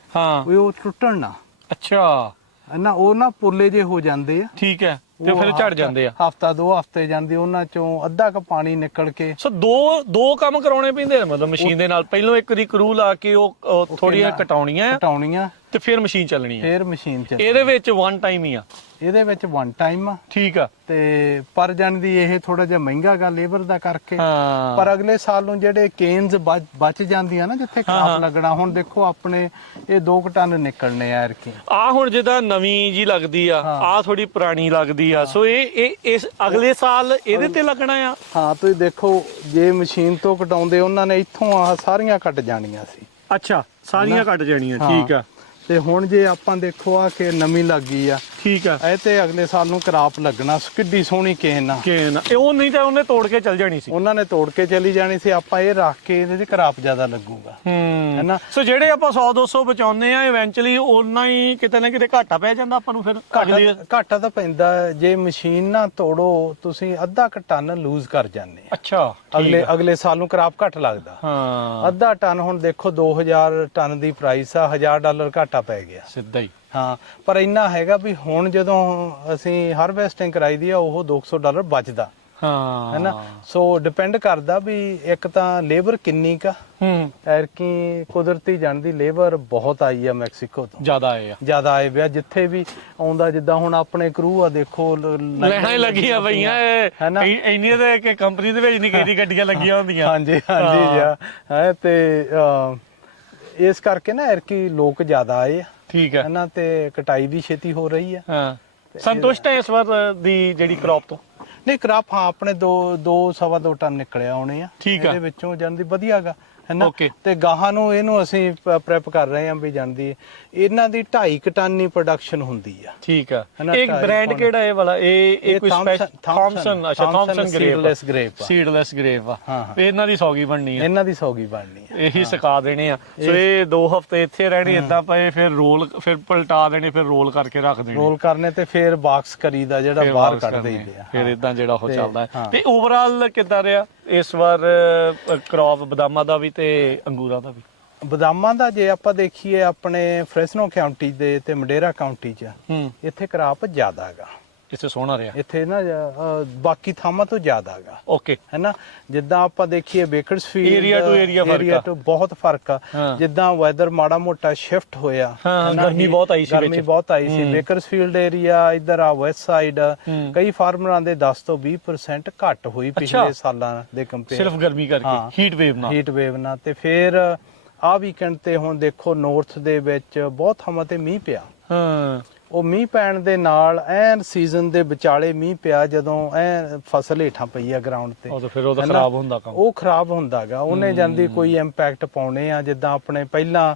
ਉਹ ਟੁੱਟਣ ਨਾ। ਅੱਛਾ ਨਾ ਉਹ ਨਾ ਪੁੱਲੇ ਜੇ ਹੋ ਜਾਂਦੇ ਆ। ਠੀਕ ਹੈ, ਤੇ ਫਿਰ ਝੜ ਜਾਂਦੇ ਆ। ਹਫਤਾ 2 ਹਫਤੇ ਜਾਂਦੇ, ਉਹਨਾਂ ਚੋਂ ਅੱਧਾ ਕ ਪਾਣੀ ਨਿਕਲ ਕੇ। ਸੋ ਦੋ ਕੰਮ ਕਰਾਉਣੇ ਪੈਂਦੇ ਨੇ ਮਤਲਬ ਮਸ਼ੀਨ ਦੇ ਨਾਲ। ਪਹਿਲੋਂ ਇੱਕ ਦੀ ਕਰੂ ਲਾ ਕੇ ਉਹ ਥੋੜੀਆਂ ਕਟਾਉਣੀਆਂ ਤੇ ਫਿਰ ਮਸ਼ੀਨ ਚੱਲਣੀ ਆ। ਫਿਰ ਮਸ਼ੀਨ ਚੱਲਣੀ। ਇਹਦੇ ਵਿੱਚ ਵਨ ਟਾਈਮ ਹੀ ਆ? ਇਹਦੇ ਵਿੱਚ ਵਨ ਟਾਈਮ ਆ। ਠੀਕ ਆ। ਤੇ ਪਰ ਜਾਣਦੀ ਇਹ ਥੋੜਾ ਜਿਹਾ ਮਹਿੰਗਾ ਗਾ ਲੇਬਰ ਦਾ ਕਰਕੇ। ਪਰ ਅਗਲੇ ਸਾਲ ਨੂੰ ਜਿਹੜੇ ਕੇਨਸ ਬਚ ਜਾਂਦੀਆਂ ਨਾ ਜਿੱਥੇ ਕਰਾਪ ਲੱਗਣਾ, ਹੁਣ ਦੇਖੋ ਆਪਣੇ ਇਹ 2 ਟਨ ਨਿਕਲਣੇ ਆ ਐਰਕੀ। ਆ ਹੁਣ ਜਿਹਦਾ ਨਵੀਂ ਜੀ ਲੱਗਦੀ ਆ ਥੋੜੀ ਪੁਰਾਣੀ ਲੱਗਦੀ ਆ, ਸੋ ਇਹ ਇਸ ਅਗਲੇ ਸਾਲ ਇਹਦੇ ਤੇ ਲੱਗਣਾ ਆ। ਹਾਂ, ਤੁਸੀਂ ਦੇਖੋ ਜੇ ਮਸ਼ੀਨ ਤੋਂ ਕਟਾਉਂਦੇ ਉਹਨਾਂ ਨੇ ਇੱਥੋਂ ਆਹ ਸਾਰੀਆਂ ਕੱਟ ਜਾਣੀਆਂ ਸੀ। ਅੱਛਾ, ਸਾਰੀਆਂ ਕੱਟ ਜਾਣੀਆਂ। ਠੀਕ ਆ। ਤੇ ਹੁਣ ਜੇ ਆਪਾਂ ਦੇਖੋ ਆ ਕਿ ਨਵੀਂ ਲੱਗੀ ਆ। ਠੀਕ ਆ। ਇਹ ਤੇ ਅਗਲੇ ਸਾਲ ਨੂੰ ਕਰਾਪ ਲੱਗਣਾ। ਕਿੱਡੀ ਸੋਹਣੀ ਕੇਨ ਆ। ਇਹ ਉਹ ਨਹੀਂ ਤਾਂ ਉਹਨੇ ਤੋੜ ਕੇ ਚੱਲ ਜਾਣੀ ਸੀ। ਉਹਨਾਂ ਨੇ ਤੋੜ ਕੇ ਚਲੀ ਜਾਣੀ ਸੀ। ਆਪਾਂ ਇਹ ਰੱਖ ਕੇ ਇਹਦੇ 'ਚ ਕਰਾਪ ਜ਼ਿਆਦਾ ਲੱਗੂਗਾ, ਹੈਨਾ। ਸੋ ਜਿਹੜੇ ਆਪਾਂ 100-200 ਬਚਾਉਂਦੇ ਆ, ਇਵੈਂਚੁਅਲੀ ਉਹਨਾਂ ਹੀ ਕਿਤੇ ਨਾ ਕਿਤੇ ਘਾਟਾ ਪੈ ਜਾਂਦਾ ਆਪਾਂ ਨੂੰ। ਫਿਰ ਘਾਟਾ ਤਾਂ ਪੈਂਦਾ ਜੇ ਮਸ਼ੀਨ ਨਾ ਤੋੜੋ, ਤੁਸੀਂ ਅੱਧਾ ਕ ਟਨ ਲੂਜ਼ ਕਰ ਜਾਂਦੇ ਆ। ਅੱਛਾ, ਅਗਲੇ ਸਾਲ ਨੂੰ ਕਰਾਪ ਘੱਟ ਲੱਗਦਾ। ਅੱਧਾ ਟਨ ਹੁਣ ਦੇਖੋ 2000 ਟਨ ਦੀ ਪ੍ਰਾਈਸ ਆ, $1000 ਘਾਟਾ ਪੈ ਗਿਆ ਸਿੱਧਾ ਹੀ। ਪਰ ਇੰਨਾ ਹੈਗਾ ਵੀ ਹੁਣ ਜਦੋਂ ਅਸੀਂ ਹਾਰਵੈਸਟਿੰਗ ਕਰਾਈ ਦੀ ਆ, ਉਹ $200 ਬਚਦਾ, ਹੈਨਾ। ਸੋ ਡਿਪੈਂਡ ਕਰਦਾ ਵੀ ਇੱਕ ਤਾਂ ਲੇਬਰ ਕਿੰਨੀ ਕਾ। ਐਰਕੀ ਕੁਦਰਤੀ ਜਾਣਦੀ ਲੇਬਰ ਬਹੁਤ ਆਈ ਆ ਮੈਕਸੀਕੋ ਤੋਂ, ਜ਼ਿਆਦਾ ਆਏ ਵਿਆ ਜਿੱਥੇ ਵੀ ਆਉਂਦਾ। ਜਿੱਦਾਂ ਹੁਣ ਆਪਣੇ ਕਰੂ ਆ ਦੇਖੋ, ਲੈਣਾ ਹੀ ਲੱਗੀਆਂ ਪਈਆਂ ਇੰਨੀਆਂ ਤੇ ਕੰਪਨੀ ਦੇ ਵਿੱਚ ਨਹੀਂ ਕਿਹੜੀ ਗੱਡੀਆਂ ਲੱਗੀਆਂ ਹੁੰਦੀਆਂ। ਹਾਂਜੀ ਹੈ ਤੇ ਇਸ ਕਰਕੇ ਨਾ ਐਰਕੀ ਲੋਕ ਜ਼ਿਆਦਾ ਆਏ ਆ। ਠੀਕ ਹੈ ਨਾ, ਤੇ ਕਟਾਈ ਵੀ ਛੇਤੀ ਹੋ ਰਹੀ ਆ। ਸੰਤੁਸ਼ਟ ਹੈ ਇਸ ਵਾਰ ਦੀ ਜਿਹੜੀ ਕ੍ਰੌਪ ਤੋਂ? ਨਹੀਂ, ਕ੍ਰਾਪ ਆਪਣੇ 2-2.25 ਟਨ ਨਿਕਲਿਆ ਆਉਣੇ ਆ ਇਹਦੇ ਵਿੱਚੋਂ, ਜਾਂਦੀ ਵਧੀਆ ਗਾ, ਹੈਨਾ। ਤੇ ਗਾਹਾਂ ਨੂੰ ਇਹਨੂੰ ਅਸੀਂ ਪ੍ਰੈਪ ਕਰ ਰਹੇ ਆਂ ਵੀ ਜਾਂਦੀ ਇਹਨਾਂ ਦੀ 2.5 ਟਨ ਦੀ ਪ੍ਰੋਡਕਸ਼ਨ ਹੁੰਦੀ ਆ। ਠੀਕ ਆ। ਇੱਕ ਬ੍ਰਾਂਡ ਕਿਹੜਾ ਇਹ ਵਾਲਾ? ਇਹ ਕੋਈ ਸਪੈਸ਼ਲ ਥਾਮਸਨ? ਅੱਛਾ, ਥਾਮਸਨ ਸੀਡਲੈਸ ਗ੍ਰੇਪ ਆ। ਇਹਨਾਂ ਦੀ ਸੌਗੀ ਬਣਨੀ ਆ। ਇਹੀ ਸੁਕਾ ਦੇਣੇ ਆ। ਸੋ ਇਹ 2 ਹਫ਼ਤੇ ਇੱਥੇ ਰਹਿਣੇ ਇਦਾਂ ਪਏ, ਫਿਰ ਪਲਟਾ ਦੇਣੇ, ਫਿਰ ਰੋਲ ਕਰਕੇ ਰੱਖ ਦੇਣੇ। ਰੋਲ ਕਰਨੇ ਤੇ ਫਿਰ ਬਾਕਸ ਕਰੀਦਾ ਜਿਹੜਾ ਬਾਹਰ ਕੱਢ ਦੇਈਦੇ ਆ। ਫਿਰ ਇਦਾਂ ਜਿਹੜਾ ਉਹ ਚੱਲਦਾ ਹੈ। ਤੇ ਓਵਰਆਲ ਕਿੱਦਾਂ ਰਿਹਾ ਇਸ ਵਾਰ ਕ੍ਰੌਪ ਬਦਾਮਾਂ ਦਾ ਵੀ ਤੇ ਅੰਗੂਰਾਂ ਦਾ ਵੀ? ਬਦਾਮਾਂ ਦਾ ਜੇ ਆਪਾਂ ਦੇਖੀਏ ਆਪਣੇ ਫ੍ਰੈਸਨੋ ਕਾਉਂਟੀ ਦੇ ਤੇ ਮਡੇਰਾ ਕਾਉਂਟੀ 'ਚ, ਇੱਥੇ ਕ੍ਰਾਪ ਜ਼ਿਆਦਾ ਹੈਗਾ। ਇੱਥੇ ਸੋਹਣਾ ਰਿਹਾ ਇੱਥੇ ਨਾ, ਬਾਕੀ ਥਾਵਾਂ ਤੋਂ ਜ਼ਿਆਦਾ ਹੈਗਾ। ਓਕੇ, ਹੈਨਾ। ਜਿੱਦਾਂ ਆਪਾਂ ਦੇਖੀਏ ਬੇਕਰਸਫੀਲਡ ਏਰੀਆ ਤੋਂ ਬਹੁਤ ਫਰਕ ਆ। ਜਿੱਦਾਂ ਵੈਦਰ ਮਾੜਾ ਮੋਟਾ ਸ਼ਿਫਟ ਹੋਇਆ, ਗਰਮੀ ਬਹੁਤ ਆਈ ਸੀ ਬੇਕਰਸਫੀਲਡ ਏਰੀਆ, ਇੱਧਰ ਆ ਵੈਸਟ ਸਾਈਡ, ਕਈ ਫਾਰਮਰਾਂ ਦੇ 10 ਤੋਂ 20% ਘੱਟ ਹੋਈ ਪਿਛਲੇ ਸਾਲਾਂ ਦੇ ਕੰਪੇਅਰ, ਸਿਰਫ ਗਰਮੀ ਕਰਕੇ, ਹੀਟ ਵੇਵ ਨਾਲ। ਤੇ ਫਿਰ ਆ ਵੀਕਐਂਡ ਤੇ ਹੁਣ ਦੇਖੋ ਨਾਰਥ ਦੇ ਵਿੱਚ ਬਹੁਤ ਥਾਵਾਂ ਤੇ ਮੀਂਹ ਪਿਆ। ਉਹ ਮੀਂਹ ਪੈਣ ਦੇ ਨਾਲ ਐਨ ਸੀਜ਼ਨ ਦੇ ਵਿਚਾਲੇ ਮੀਂਹ ਪਿਆ, ਜਦੋਂ ਐ ਫਸਲ ਹੇਠਾਂ ਪਈ ਆ ਗਰਾਊਂਡ ਤੇ, ਉਹ ਖਰਾਬ ਹੁੰਦਾ ਕੰਮ। ਉਹ ਖਰਾਬ ਹੁੰਦਾਗਾ, ਉਹਨੇ ਜਾਂਦੀ ਕੋਈ ਇੰਪੈਕਟ ਪਾਉਣੇ ਆ। ਜਿੱਦਾਂ ਆਪਣੇ ਪਹਿਲਾਂ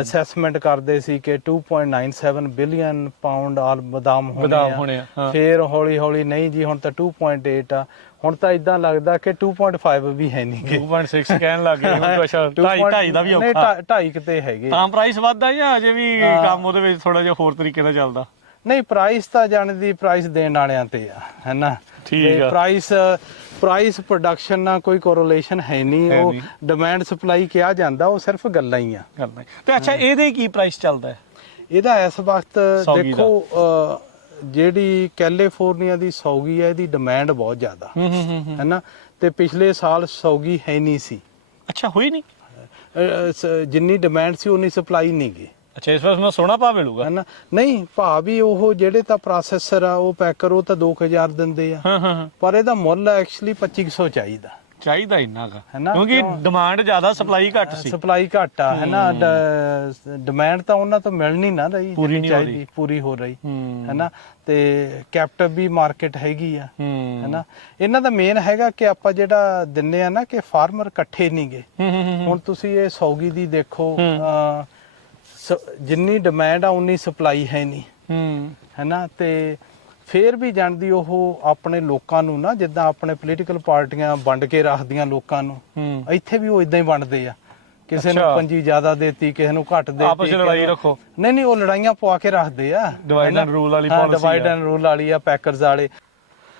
ਅਸੈਸਮੈਂਟ ਕਰਦੇ ਸੀ ਕਿ 2.97 ਬਿਲੀਅਨ ਪਾਉਂਡ ਆਲ ਬਦਾਮ ਹੋਣੇ ਆ। ਫਿਰ ਹੌਲੀ ਹੌਲੀ ਨਹੀਂ ਜੀ, ਹੁਣ ਤਾਂ 2.8 ਆ। ਹੁਣ ਤਾਂ ਇਦਾਂ ਲੱਗਦਾ ਕਿ 2.5 ਵੀ ਹੈ ਨਹੀਂ, 2.6 ਕਹਿਣ ਲੱਗ ਗਏ। 2.5 ਦਾ ਵੀ ਔਖਾ, 2.5 ਕਿਤੇ ਹੈਗੇ। ਤਾਂ ਪ੍ਰਾਈਸ ਵੱਧਦਾ ਜਾਂ ਅਜੇ ਵੀ ਕੰਮ ਉਹਦੇ ਵਿੱਚ ਥੋੜਾ ਜਿਹਾ ਹੋਰ ਤਰੀਕੇ ਨਾਲ ਚੱਲਦਾ? ਨਹੀਂ, ਪ੍ਰਾਈਸ ਤਾਂ ਜਾਣਦੀ ਪ੍ਰਾਈਸ ਦੇਣ ਵਾਲਿਆਂ ਤੇ ਆ, ਹੈਨਾ। ਠੀਕ ਆ। ਪ੍ਰਾਈਸ ਪ੍ਰੋਡਕਸ਼ਨ ਨਾਲ ਕੋਈ ਕੋਰਿਲੇਸ਼ਨ ਹੈ ਨਹੀਂ। ਉਹ ਡਿਮਾਂਡ ਸਪਲਾਈ ਕਿਹਾ ਜਾਂਦਾ, ਉਹ ਸਿਰਫ ਗੱਲਾਂ ਹੀ ਆ। ਤੇ ਅੱਛਾ, ਇਹਦੇ ਕੀ ਪ੍ਰਾਈਸ ਚੱਲਦਾ ਹੈ ਇਹਦਾ ਇਸ ਵਕਤ? ਦੇਖੋ, ਜਿਹੜੀ ਕੈਲੀਫੋਰਨੀਆ ਦੀ ਸੌਗੀ ਹੈ, ਇਹਦੀ ਡਿਮਾਂਡ ਬਹੁਤ ਜ਼ਿਆਦਾ, ਹੈਨਾ। ਤੇ ਪਿਛਲੇ ਸਾਲ ਸੌਗੀ ਹੈ ਨਹੀਂ ਸੀ। ਅੱਛਾ, ਹੋਈ ਨਹੀਂ? ਜਿੰਨੀ ਡਿਮਾਂਡ ਸੀ ਉਨੀ ਸਪਲਾਈ ਨਹੀਂ ਗਈ। ਅੱਛਾ, ਇਸ ਵਾਰ ਸੋਹਣਾ ਭਾਅ ਮਿਲੂਗਾ, ਹੈਨਾ। ਨਹੀਂ, ਭਾਅ ਵੀ ਉਹ ਜਿਹੜੇ ਤਾਂ ਪ੍ਰੋਸੈਸਰ ਆ, ਉਹ ਪੈਕਰ, ਉਹ ਤਾਂ 2000 ਦਿੰਦੇ ਆ, ਪਰ ਇਹਦਾ ਮੁੱਲ ਐਕਚੁਅਲੀ 2500 ਚਾਹੀਦਾ। ਚਾਹੀਦਾ ਇੰਨਾ ਕ ਹੈ ਨਾ, ਕਿਉਂਕਿ ਡਿਮਾਂਡ ਜ਼ਿਆਦਾ ਸਪਲਾਈ ਘੱਟ ਸੀ। ਸਪਲਾਈ ਘੱਟ ਆ ਹੈ ਨਾ, ਡਿਮਾਂਡ ਤਾਂ ਉਹਨਾਂ ਤੋਂ ਮਿਲਣੀ ਨਾ ਰਹੀ ਪੂਰੀ ਨਹੀਂ ਹੋ ਰਹੀ। ਚਾਹੀਦੀ, ਪੂਰੀ ਹੋ ਰਹੀ ਹੈ ਨਾ। ਤੇ ਕੈਪਟਿਵ ਵੀ ਮਾਰਕੀਟ ਹੈਗੀ ਆ ਹੈ ਨਾ। ਇਹਨਾਂ ਦਾ ਮੇਨ ਹੈਗਾ ਕਿ ਆਪਾਂ ਜਿਹੜਾ ਦਿੰਨੇ ਆ ਨਾ ਕਿ ਫਾਰਮਰ ਇਕੱਠੇ ਨਹੀਂ ਗੇ। ਹੁਣ ਤੁਸੀਂ ਇਹ ਸੌਗੀ ਦੀ ਦੇਖੋ, ਜਿੰਨੀ ਡਿਮਾਂਡ ਆ ਉਨੀ ਸਪਲਾਈ ਹੈ ਨਹੀਂ ਹੈ ਨਾ। ਤੇ ਫੇਰ ਵੀ ਜਾਣਦੀ ਉਹ ਆਪਣੇ ਲੋਕਾਂ ਨੂੰ ਨਾ, ਜਿੱਦਾਂ ਆਪਣੇ ਪੋਲੀਟੀਕਲ ਪਾਰਟੀਆਂ ਵੰਡ ਕੇ ਰੱਖਦੀਆਂ ਲੋਕਾਂ ਨੂੰ, ਇੱਥੇ ਵੀ ਉਹ ਇਦਾਂ ਹੀ ਵੰਡਦੇ ਆ। ਕਿਸੇ ਨੂੰ ਪੰਜੀ ਜ਼ਿਆਦਾ ਦੇਤੀ, ਕਿਸੇ ਨੂੰ ਘੱਟ ਦੇਤੀ, ਆਪਸ ਵਿੱਚ ਲੜਾਈ ਰੱਖੋ। ਨਹੀਂ ਉਹ ਲੜਾਈਆਂ ਪਵਾ ਕੇ ਰੱਖਦੇ ਆ। ਡਿਵਾਈਡ ਐਂਡ ਰੂਲ ਵਾਲੀ ਪਾਲਿਸੀ, ਡਿਵਾਈਡ ਐਂਡ ਰੂਲ ਵਾਲੀ ਆ, ਪੈਕਰਸ ਵਾਲੇ।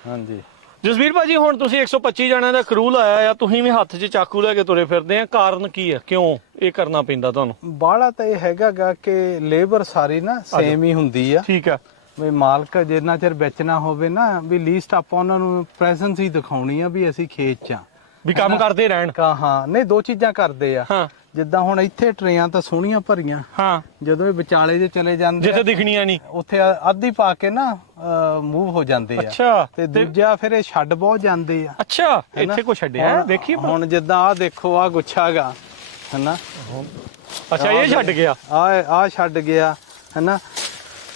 ਹਾਂਜੀ ਜਸਵੀਰ ਭਾਜੀ, ਹੁਣ ਤੁਸੀਂ 125 ਜਣਿਆਂ ਦਾ ਕਰੂ ਲਾਇਆ ਆ, ਤੁਸੀਂ ਵੀ ਹੱਥ 'ਚ ਚਾਕੂ ਲੈ ਕੇ ਤੁਰੇ ਫਿਰਦੇ ਆ, ਕਾਰਨ ਕੀ ਆ, ਕਿਉਂ ਇਹ ਕਰਨਾ ਪੈਂਦਾ ਤੁਹਾਨੂੰ? ਬਾਹਲਾ ਤਾਂ ਇਹ ਹੈਗਾ ਕਿ ਲੇਬਰ ਸਾਰੀ ਨਾ ਸੇਮ ਹੀ ਹੁੰਦੀ ਆ। ਠੀਕ ਆ ਵੀ ਮਾਲਕ ਜਿੰਨਾ ਚਿਰ ਵੇਚਣਾ ਹੋਵੇ ਨਾ, ਵੀ ਲੀਸਟ ਆਪਾਂ ਉਹਨਾਂ ਨੂੰ ਪ੍ਰੈਜ਼ੈਂਸ ਹੀ ਦਿਖਾਉਣੀ ਆ ਵੀ ਅਸੀਂ ਖੇਤ 'ਚ ਆ, ਵੀ ਕੰਮ ਕਰਦੇ ਰਹਿਣ। ਹਾਂ ਨਹੀਂ, ਦੋ ਚੀਜ਼ਾਂ ਕਰਦੇ ਆ। ਜਿੱਦਾਂ ਹੁਣ ਇੱਥੇ ਟਰੇਆਂ ਤਾਂ ਸੋਹਣੀਆਂ ਭਰੀਆਂ, ਜਦੋਂ ਇਹ ਵਿਚਾਲੇ ਜੇ ਚਲੇ ਜਾਂਦੇ ਜਿੱਥੇ ਦਿਖਣੀਆਂ ਨਹੀਂ, ਉੱਥੇ ਅੱਧੀ ਪਾ ਕੇ ਨਾ ਮੂਵ ਹੋ ਜਾਂਦੇ ਆ। ਅੱਛਾ। ਤੇ ਦੂਜਾ ਫਿਰ ਇਹ ਛੱਡ ਬਹੁਤ ਜਾਂਦੇ ਆ। ਅੱਛਾ, ਇੱਥੇ ਕੋ ਛੱਡਿਆ ਦੇਖੀ ਹੁਣ ਜਿੱਦਾਂ ਆਹ ਦੇਖੋ, ਆਹ ਗੁੱਛਾਗਾ ਹੈਨਾ। ਅੱਛਾ, ਇਹ ਛੱਡ ਗਿਆ, ਆਹ ਛੱਡ ਗਿਆ ਹੈਨਾ।